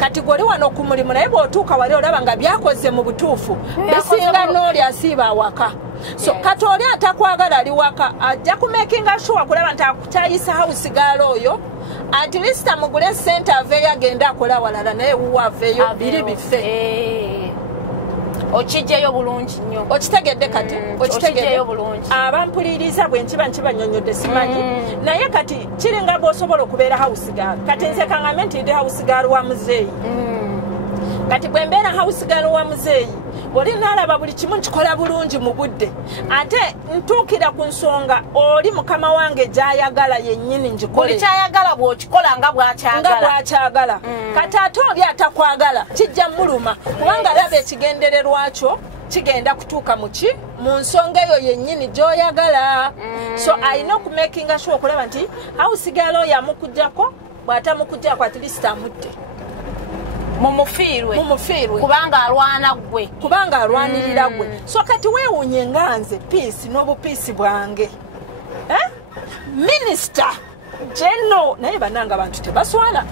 kati gw'oli wano ku mulimu naye bw'otuuka wali olaba nga byakoze mu butuufu bisinga n'oli asiiba awaka so kati oli atakwagala ali waka ajja kumakinga sure kulaba nti akukyayisa house girl oyo at least amugule sente aveeyo agenda akola walala naye wuwa aveeyo biri bife okijjayo bulungi nnyo okitegedde kati okijjayo bulungi abampuliriza bwe nkibanyonyodde simanyi naye kati kiringa bw'osobola okubeera house girl kati nze kaŋŋambe nti ndi house girl wa muzeeyi kati bwe mbeera house girl wa muzeeyi oli naalaba buli kimu nkikola bulungi mu budde ate ntuukira ku nsonga oli mukama wange gy'ayagala yennyini njikole buli kyayagala bw'okikola nga bw'akyagala kati ate oli atakwagala kijja muluma kubanga alaba ekigendererwa kyo kigenda kutuuka mu mu nsonga eyo yennyini gy'oyagala. So alina okumakinga sure okulaba nti house girl yamukujjako bw'atamukujjako at least amudde mumufiirwe kubanga alwanirira gwe. So kati weewuunye nga nze peace n'obupiisi bwange minisita General naye bannanga abantu tebaswala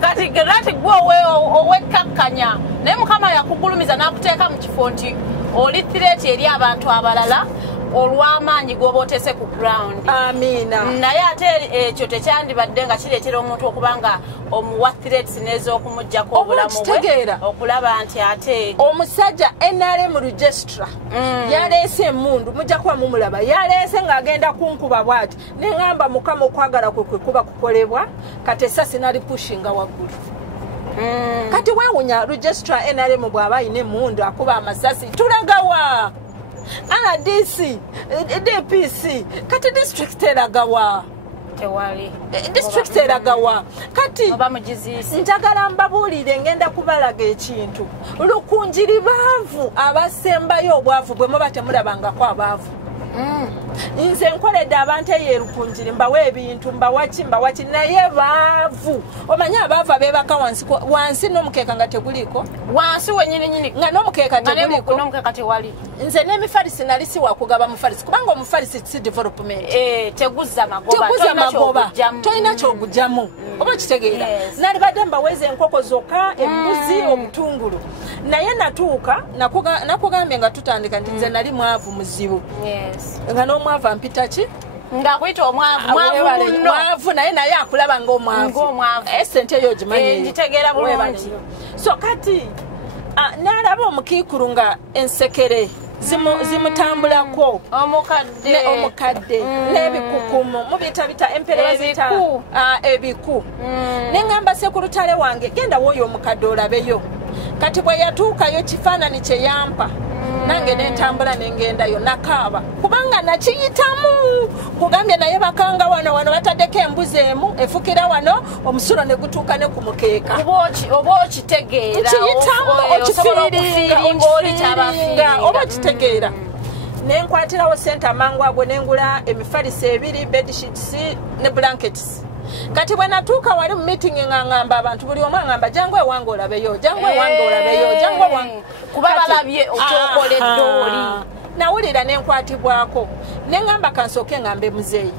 kati gwe owekkakkanya naye Mukama yakugulumiza n'akuteeka mu kifo nti oli threat eri abantu abalala olw'amaanyi g'oba otese ku ground. Amiina. Naye ate ekyo tekyandibadde nga kireetera omuntu okuba nga omuwa threats n'ez'okumuggyako obulamu bwe okulaba nti ate omusajja NRM registra yaleese emmundu mujja kuba mumulaba yaleese ng'agenda kunkuba bw'ati ne ŋŋamba Mukama okwagala kwe kuba kukolebwa kati essasi nali pushinga waggulu. Kati weewunya registra NRM bw'aba ayina emmundu akuba amasasi tulagawa RDC DPC kati district eragawa tewali district eragawa kati oba mujiziisi njagala mbabuulire ngenda kubalaga ekintu lukunjiri baavu abasembayo obwavu bwe muba temulabangako abaavu. Nze nkoledde abantu eyo erukunjiri mbawa ebintu mbawaki naye baavu omanyi abaavu abeebaka wansi n'omukeeka nga teguliko wansi wenyininyini nga n'omukeeka teguliko n'omukeeka tewali. Nze n'emifarisi nali si wakugaba mufarisi kubanga omufarisi si development teguzza magoba tolina kyogujjamu oba kitegeera. Nalibadde mbaweeza enkoko zokka embuzi obutungulu naye natuuka nakugambye nga tutandika nti nze nali mwavu muzibu nga n'omwavu ampita ki ng'akuyita omwavu naye akulaba ng'omwavu esente eyo ogimanyi ngitegeera bulungi. So kati n'alaba omukiikulu nga ensekere zimutambulako omukadde n'ebikukumu mubiyita empere bazita ebiku neŋŋamba sekurutale wange genda w'oyo omukadde olabeyo. Kati bwe yatuukayo kifaananyi kye yampa nange nentambula nengendayo nakaaba kubanga nakiyitamu kugambye naye bakanga wano bataddeko embuzi emu efukira wano omusulo ne gutuuka ne ku mukeeka oba okitegeera okifiriringa oba okitegeera. Nenkwatirawo sente amangu ago nengula emifalisi 2 bedsheets ne blankets. Kati bwe natuuka wali mu meeting ng'angamba abantu buli omu angamba jangu ewange olabeyo kuba balabye okyokoledde oli. Nawulira nenkwatibwako neŋŋamba kansooke ngambe muzeeyi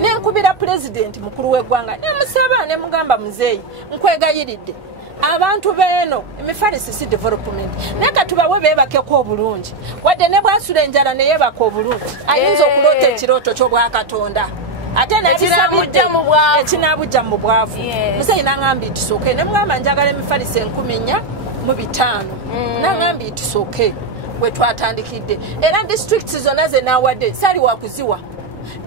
nenkubira pulezidenti mukulu w'eggwanga nemusaba nemugamba muzeeyi nkwegayiridde abantu beeno emifalisi si development naye katubawe beebakeko obulungi wadde ne bwasula enjala neyeebaka obulungi ayinza okuloota ekirooto ky'obwakatonda ate ekinabujja mu bwavu. Muzeeyi naŋŋamba itisooke nemugamba njagala emifalisi 4,500 naŋŋamba itisooke bwe twatandikidde era districts zonna ze naawadde sali wakuziwa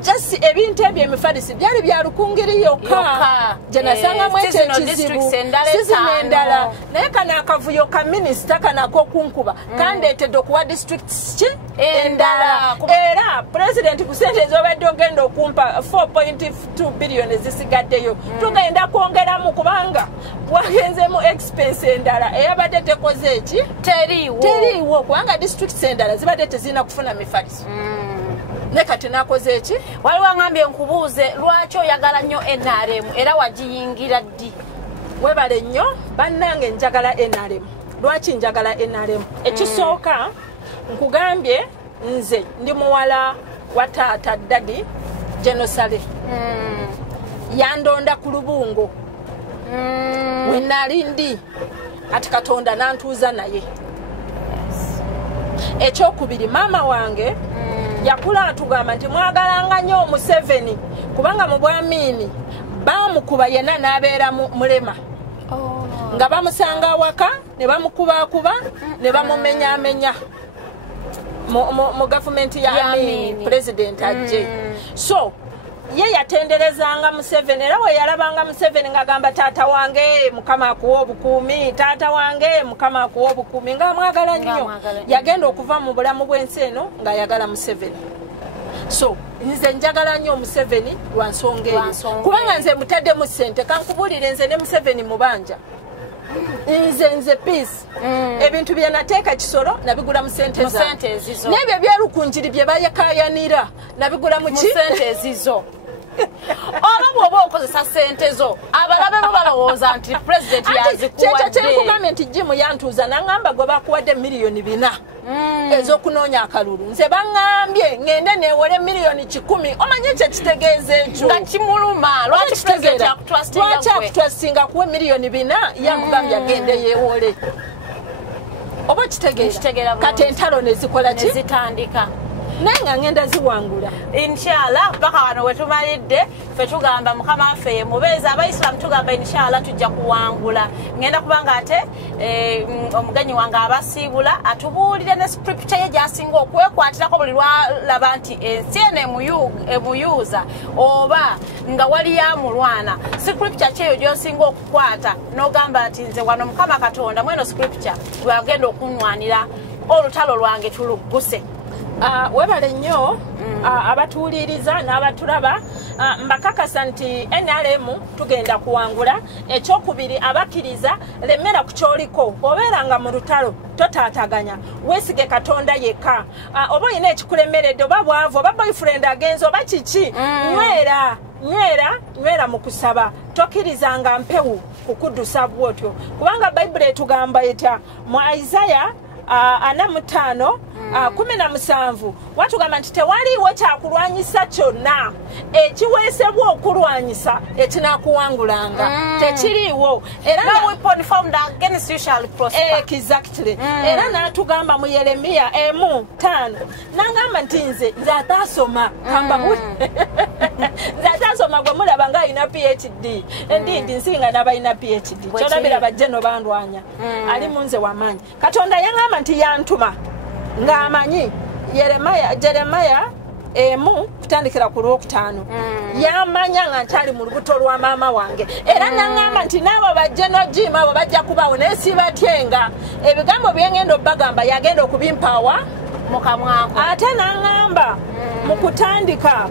just ebintu ebyo emifalisi byali bya Lukungiri yokka gye nasangamu ekyo ekizibu sizino endala naye kano akavuyo ka minisita kanako kunkuba kandeetedde okuwa districts ki endala era pulezidenti ku sente ezobadde ogenda okumpa 4.2 billion ezisigaddeyo tugenda kwongeramu kubanga wagenzemu expense endala eyabadde tekoze eki teriiwo kubanga districts endala zibadde tezirina kufuna mifalisi. Ne kati nakoze eki waliwo angambye nkubuuze lwaki oyagala nnyo NRM era wagiyingira ddi? Webale nnyo bannange njagala NRM. Lwaki njagala NRM? Ekisooka nkugambye nze ndi muwala wa taata Daddy Genosale yandonda ku Lubungo we nali ndi ati Katonda nantuuza naye. Ekyokubiri maama wange yakula atugamba nti mwagalanga nnyo Museveni kubanga mu Bwamiini bamukuba yenna n'abeera mulema nga bamusanga awaka ne bamukubakuba ne bamumenyaamenya mu gavumenti ya Amin president ajje. So ye yatenderezanga Museveni era we yalabanga Museveni ng'agamba taata wange Mukama akuwa obukuumi taata wange Mukama akuwa obukuumi ng'amwagala nnyo yagenda okuva mu bulamu bw'ensi eno ng'ayagala Museveni. So nze njagala nnyo Museveni lwa nsonga eyo kubanga nze mutaddemu ssente kankubuulire nze ne Museveni mubanja nze peace ebintu bye nateeka kisolo nabigula mu sente ezizo n'ebyo byerukunjiri bye bayakayanira nabigula mu sente ezizo olwo bw'oba okozesa sente zo abalabe bo balowooza nti pulezidenti yazikuwadde kyekugambye nti jimu yantuuza naŋŋamba gwe bakuwadde miliyoni 4 ez'okunoonya akalulu nze baŋŋambye ŋŋende neewole miliyoni 10 omanyi ekyo kitegeeza ekyo nga kimuluma lwaki pulezidenti akutwasinga kuwe miliyoni 4 yamugambye agende yeewole oba kitegeera kati entalo nezikola ki nezitandika naye nga ngenda ziwangula inshallah paka wano wetumalidde ffe tugamba mukama waffe ye mubeezi abaisiramu tugamba inshallah tujja kuwangula ngenda kubanga ate omugenyi wange abasiibula atubuulire ne scripture ye gyasinga okwekwatirako buli lwalaba nti ensi eno emuyuuza oba nga waliyo amulwana scripture kyeyo gyosinga okukwata n'ogamba nti nze wano mukama katonda mweno scripture wagenda okunwanira olutalo lwange tulugguse. Webale nnyo abatuuliriza n'abatulaba mbakakasa nti NRM tugenda kuwangula. Ekyokubiri abakkiriza lemmera ku kyoliko obeeranga mu lutalo totaataganya weesige Katonda yekka. Oba olina ekikulemeredde oba bwavu oba boyfriend agenze oba kiki nywera mu kusaba tokkirizanga mpewu kukuddusa bwotyo kubanga Bayibuli etugamba etya mu Isaiah 45:17 watugamba nti tewaliiwo kyakulwanyisa kyonna ekiweesebwa okulwanyisa ekinakuwangulanga tekiriiwo era exactly era n'atugamba mu Yeremiya 1:5 n'agamba nti nze atasoma nze atasoma gwe mulaba nga alina PhD ndi nsinga n'abalina PhD kyolabira bajje no bandwanya ali munze w'amaanyi Katonda yaŋŋamba nti yantuma ng'amanyi Jeremiya 1 kutandikira ku Lwokutaano yamanya nga nkyali mu lubuto lwa maama wange era n'aŋŋamba nti n'abo bajje n'ojiima abo bajja kubawo naye sibatyenga ebigambo byengenda obbagamba yagenda okubimpaawa mu kamwako ate n'aŋŋamba mu kutandika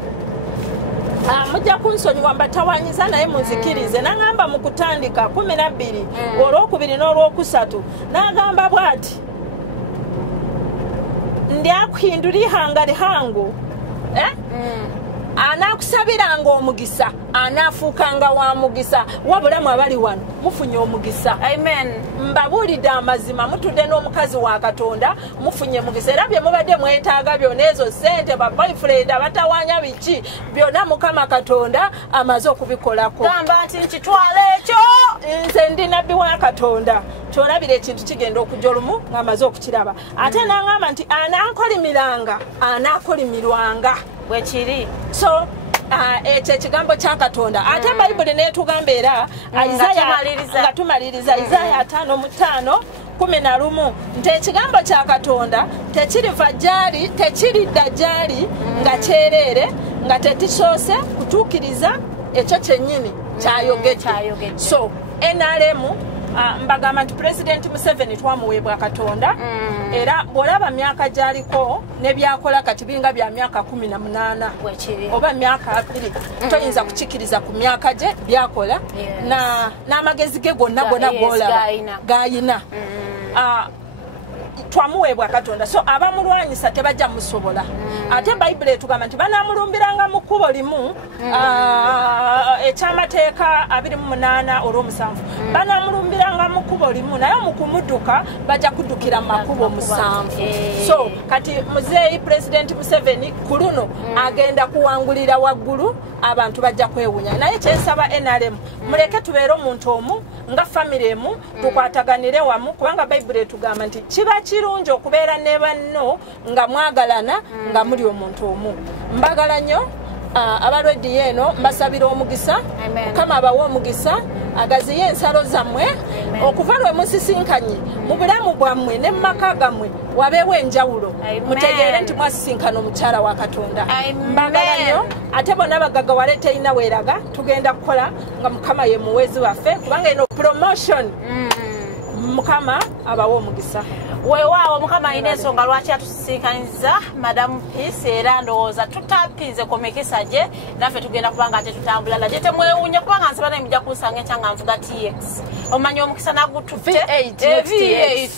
mujja kunsonyiwa mbatawanyiza naye munzikirize n'aŋŋamba mu kutandika 12 olwokubiri n'olwokusatu n'agamba bw'ati ndyakuhindura ihanga lihango anakusabiranga omugisa anafuukanga wa mugisa wabulamu abali wano mufunye omugisa amen mbabuulidde amazima mutudde n'omukazi wa Katonda mufunye mugisa era bye mubadde mwetaaga byonna ezo ssente baboyfriend abatawaanya biki byonna Mukama Katonda amaze okubikolako gamba nti nkitwala ekyo nze ndi nabbi wa Katonda kyolabira ekintu kigenda okujja olumu ng'amaze okukiraba ate n'aŋŋamba nti anaakolimirwanga bwekiri so ekyo ekigambo kya Katonda ate Bayibuli neetugamba era nga tumaliriza Isaiah 5:5-11 nti ekigambo kya Katonda tekiriva gyali tekiridda gyali nga kyereere nga tekisoose kutuukiriza ekyo kyennyini kyayogedde so NRM mbagamba nti President Museveni twamuweebwa Katonda era bw'olaba myaka gyaliko ne byakola kati biringa bya myaka 18 oba myaka 2 toyinza kukikiriza ku myaka gye byakola n'amagezi ge gonna golaba gayina twamuweebwa Katonda so abamulwanyisa tebajja musobola ate Bayibuli etugamba nti banamulumbiranga mu kkubo limu ekyamateeka 28:7 banamulumbiranga mu kkubo limu naye mu kumudduka bajja kuddukira mu makubo 7 so kati muzeeyi President Museveni ku luno agenda kuwangulira waggulu abantu bajja kwewunya naye kyensaba NRM muleke tubeere omuntu omu nga family emu tukwataganire wamu kubanga Bayibuli etugamba nti kiba kirungi okubeera ne banno nga mwagalana nga muli omuntu omu mbagala nnyo abalweddi eno mbasabira omugisa Mukama abawe omugisa agaziye ensalo zammwe okuva lwe musisinkanye mu bulamu bwammwe ne mu maka gammwe wabeewo enjawulo mutegeere nti mwasisinkana omukyala wa Katonda mbagala nnyo ate bonna bagaga wale teyina weeraga tugenda kukola nga Mukama ye muweezi waffe kubanga eno promotion Mukama abawo omugisa. Weewaawo Mukama alina ensonga lwaki atusinkaniza Madam Peace era ndowooza tutapinze ku mikisa gye naffe tugenda kubanga ate tutambula nagye temwewunye kubanga nsiba naye mujja kunsanga ekyanga nvuga TX omanya omukisa nagututte V8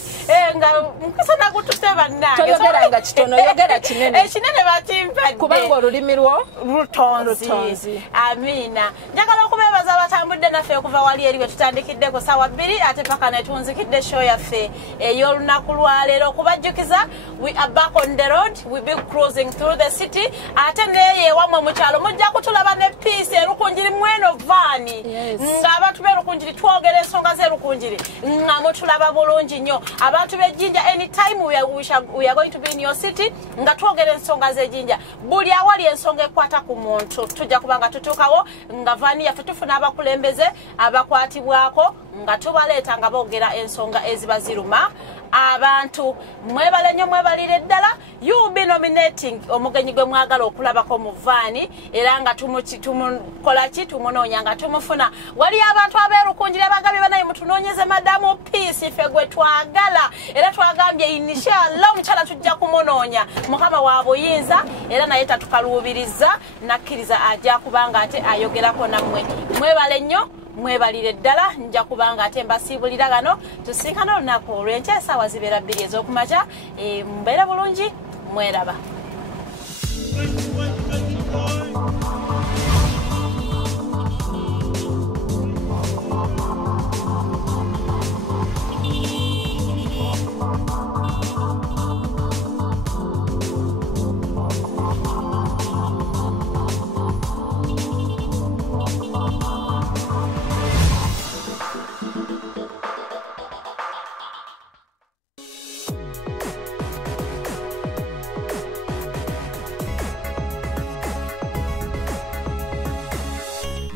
nga mukisa nagututte bannange toyogeranga kitono yogera kinene ekinene batimpadde kubanga olulimi lwo lutonzi amiina njagala okubeebaza abatambudde naffe okuva wali eri we tutandikiddeko ssaawa 2 ate paka netunzikidde show yaffe ey'olunaku lwaleero okubajjukiza we are back on the road we be cruising through the city ate neeye ewamwe mu kyalo mujja kutulaba ne Peace erukunjiri mweno vaani ng'abantu b'erukunjiri twogera ensonga z'erukunjiri nga mutulaba bulungi nnyo abantu b'ejjinja anytime we are going to be in your city nga twogera ensonga z'ejjinja buli awali ensonga ekwata ku muntu tujja kubanga tutuukawo nga vaani yaffe tufuna abakulembeze abakwatibwako nga tubaleeta nga boogera ensonga eziba ziruma abantu mwebale nnyo mwebalire ddala you be nominating omugenyi gwe mwagala okulabako mu vaani era nga tumukola ki tumunoonya nga tumufuna wali abantu abeerukunjira bagambye banaye mutunoonyeze Madamu Peace ffe gwe twagala era twagambye inshallah omukyala tujja kumunoonya Mukama wa buyinza era naye tatukaluubiriza nakkiriza ajja kubanga ate ayogerako nammwe mwebale nnyo mwebalire ddala nja kubanga ate mbasiibulira gano tusinkana olunaku olw'enkya essaawa zibeera 2 ez'okumakya mbeera bulungi mweraba.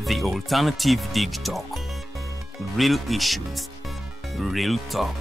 The Alternative Dig Talk. Real issues, real talk.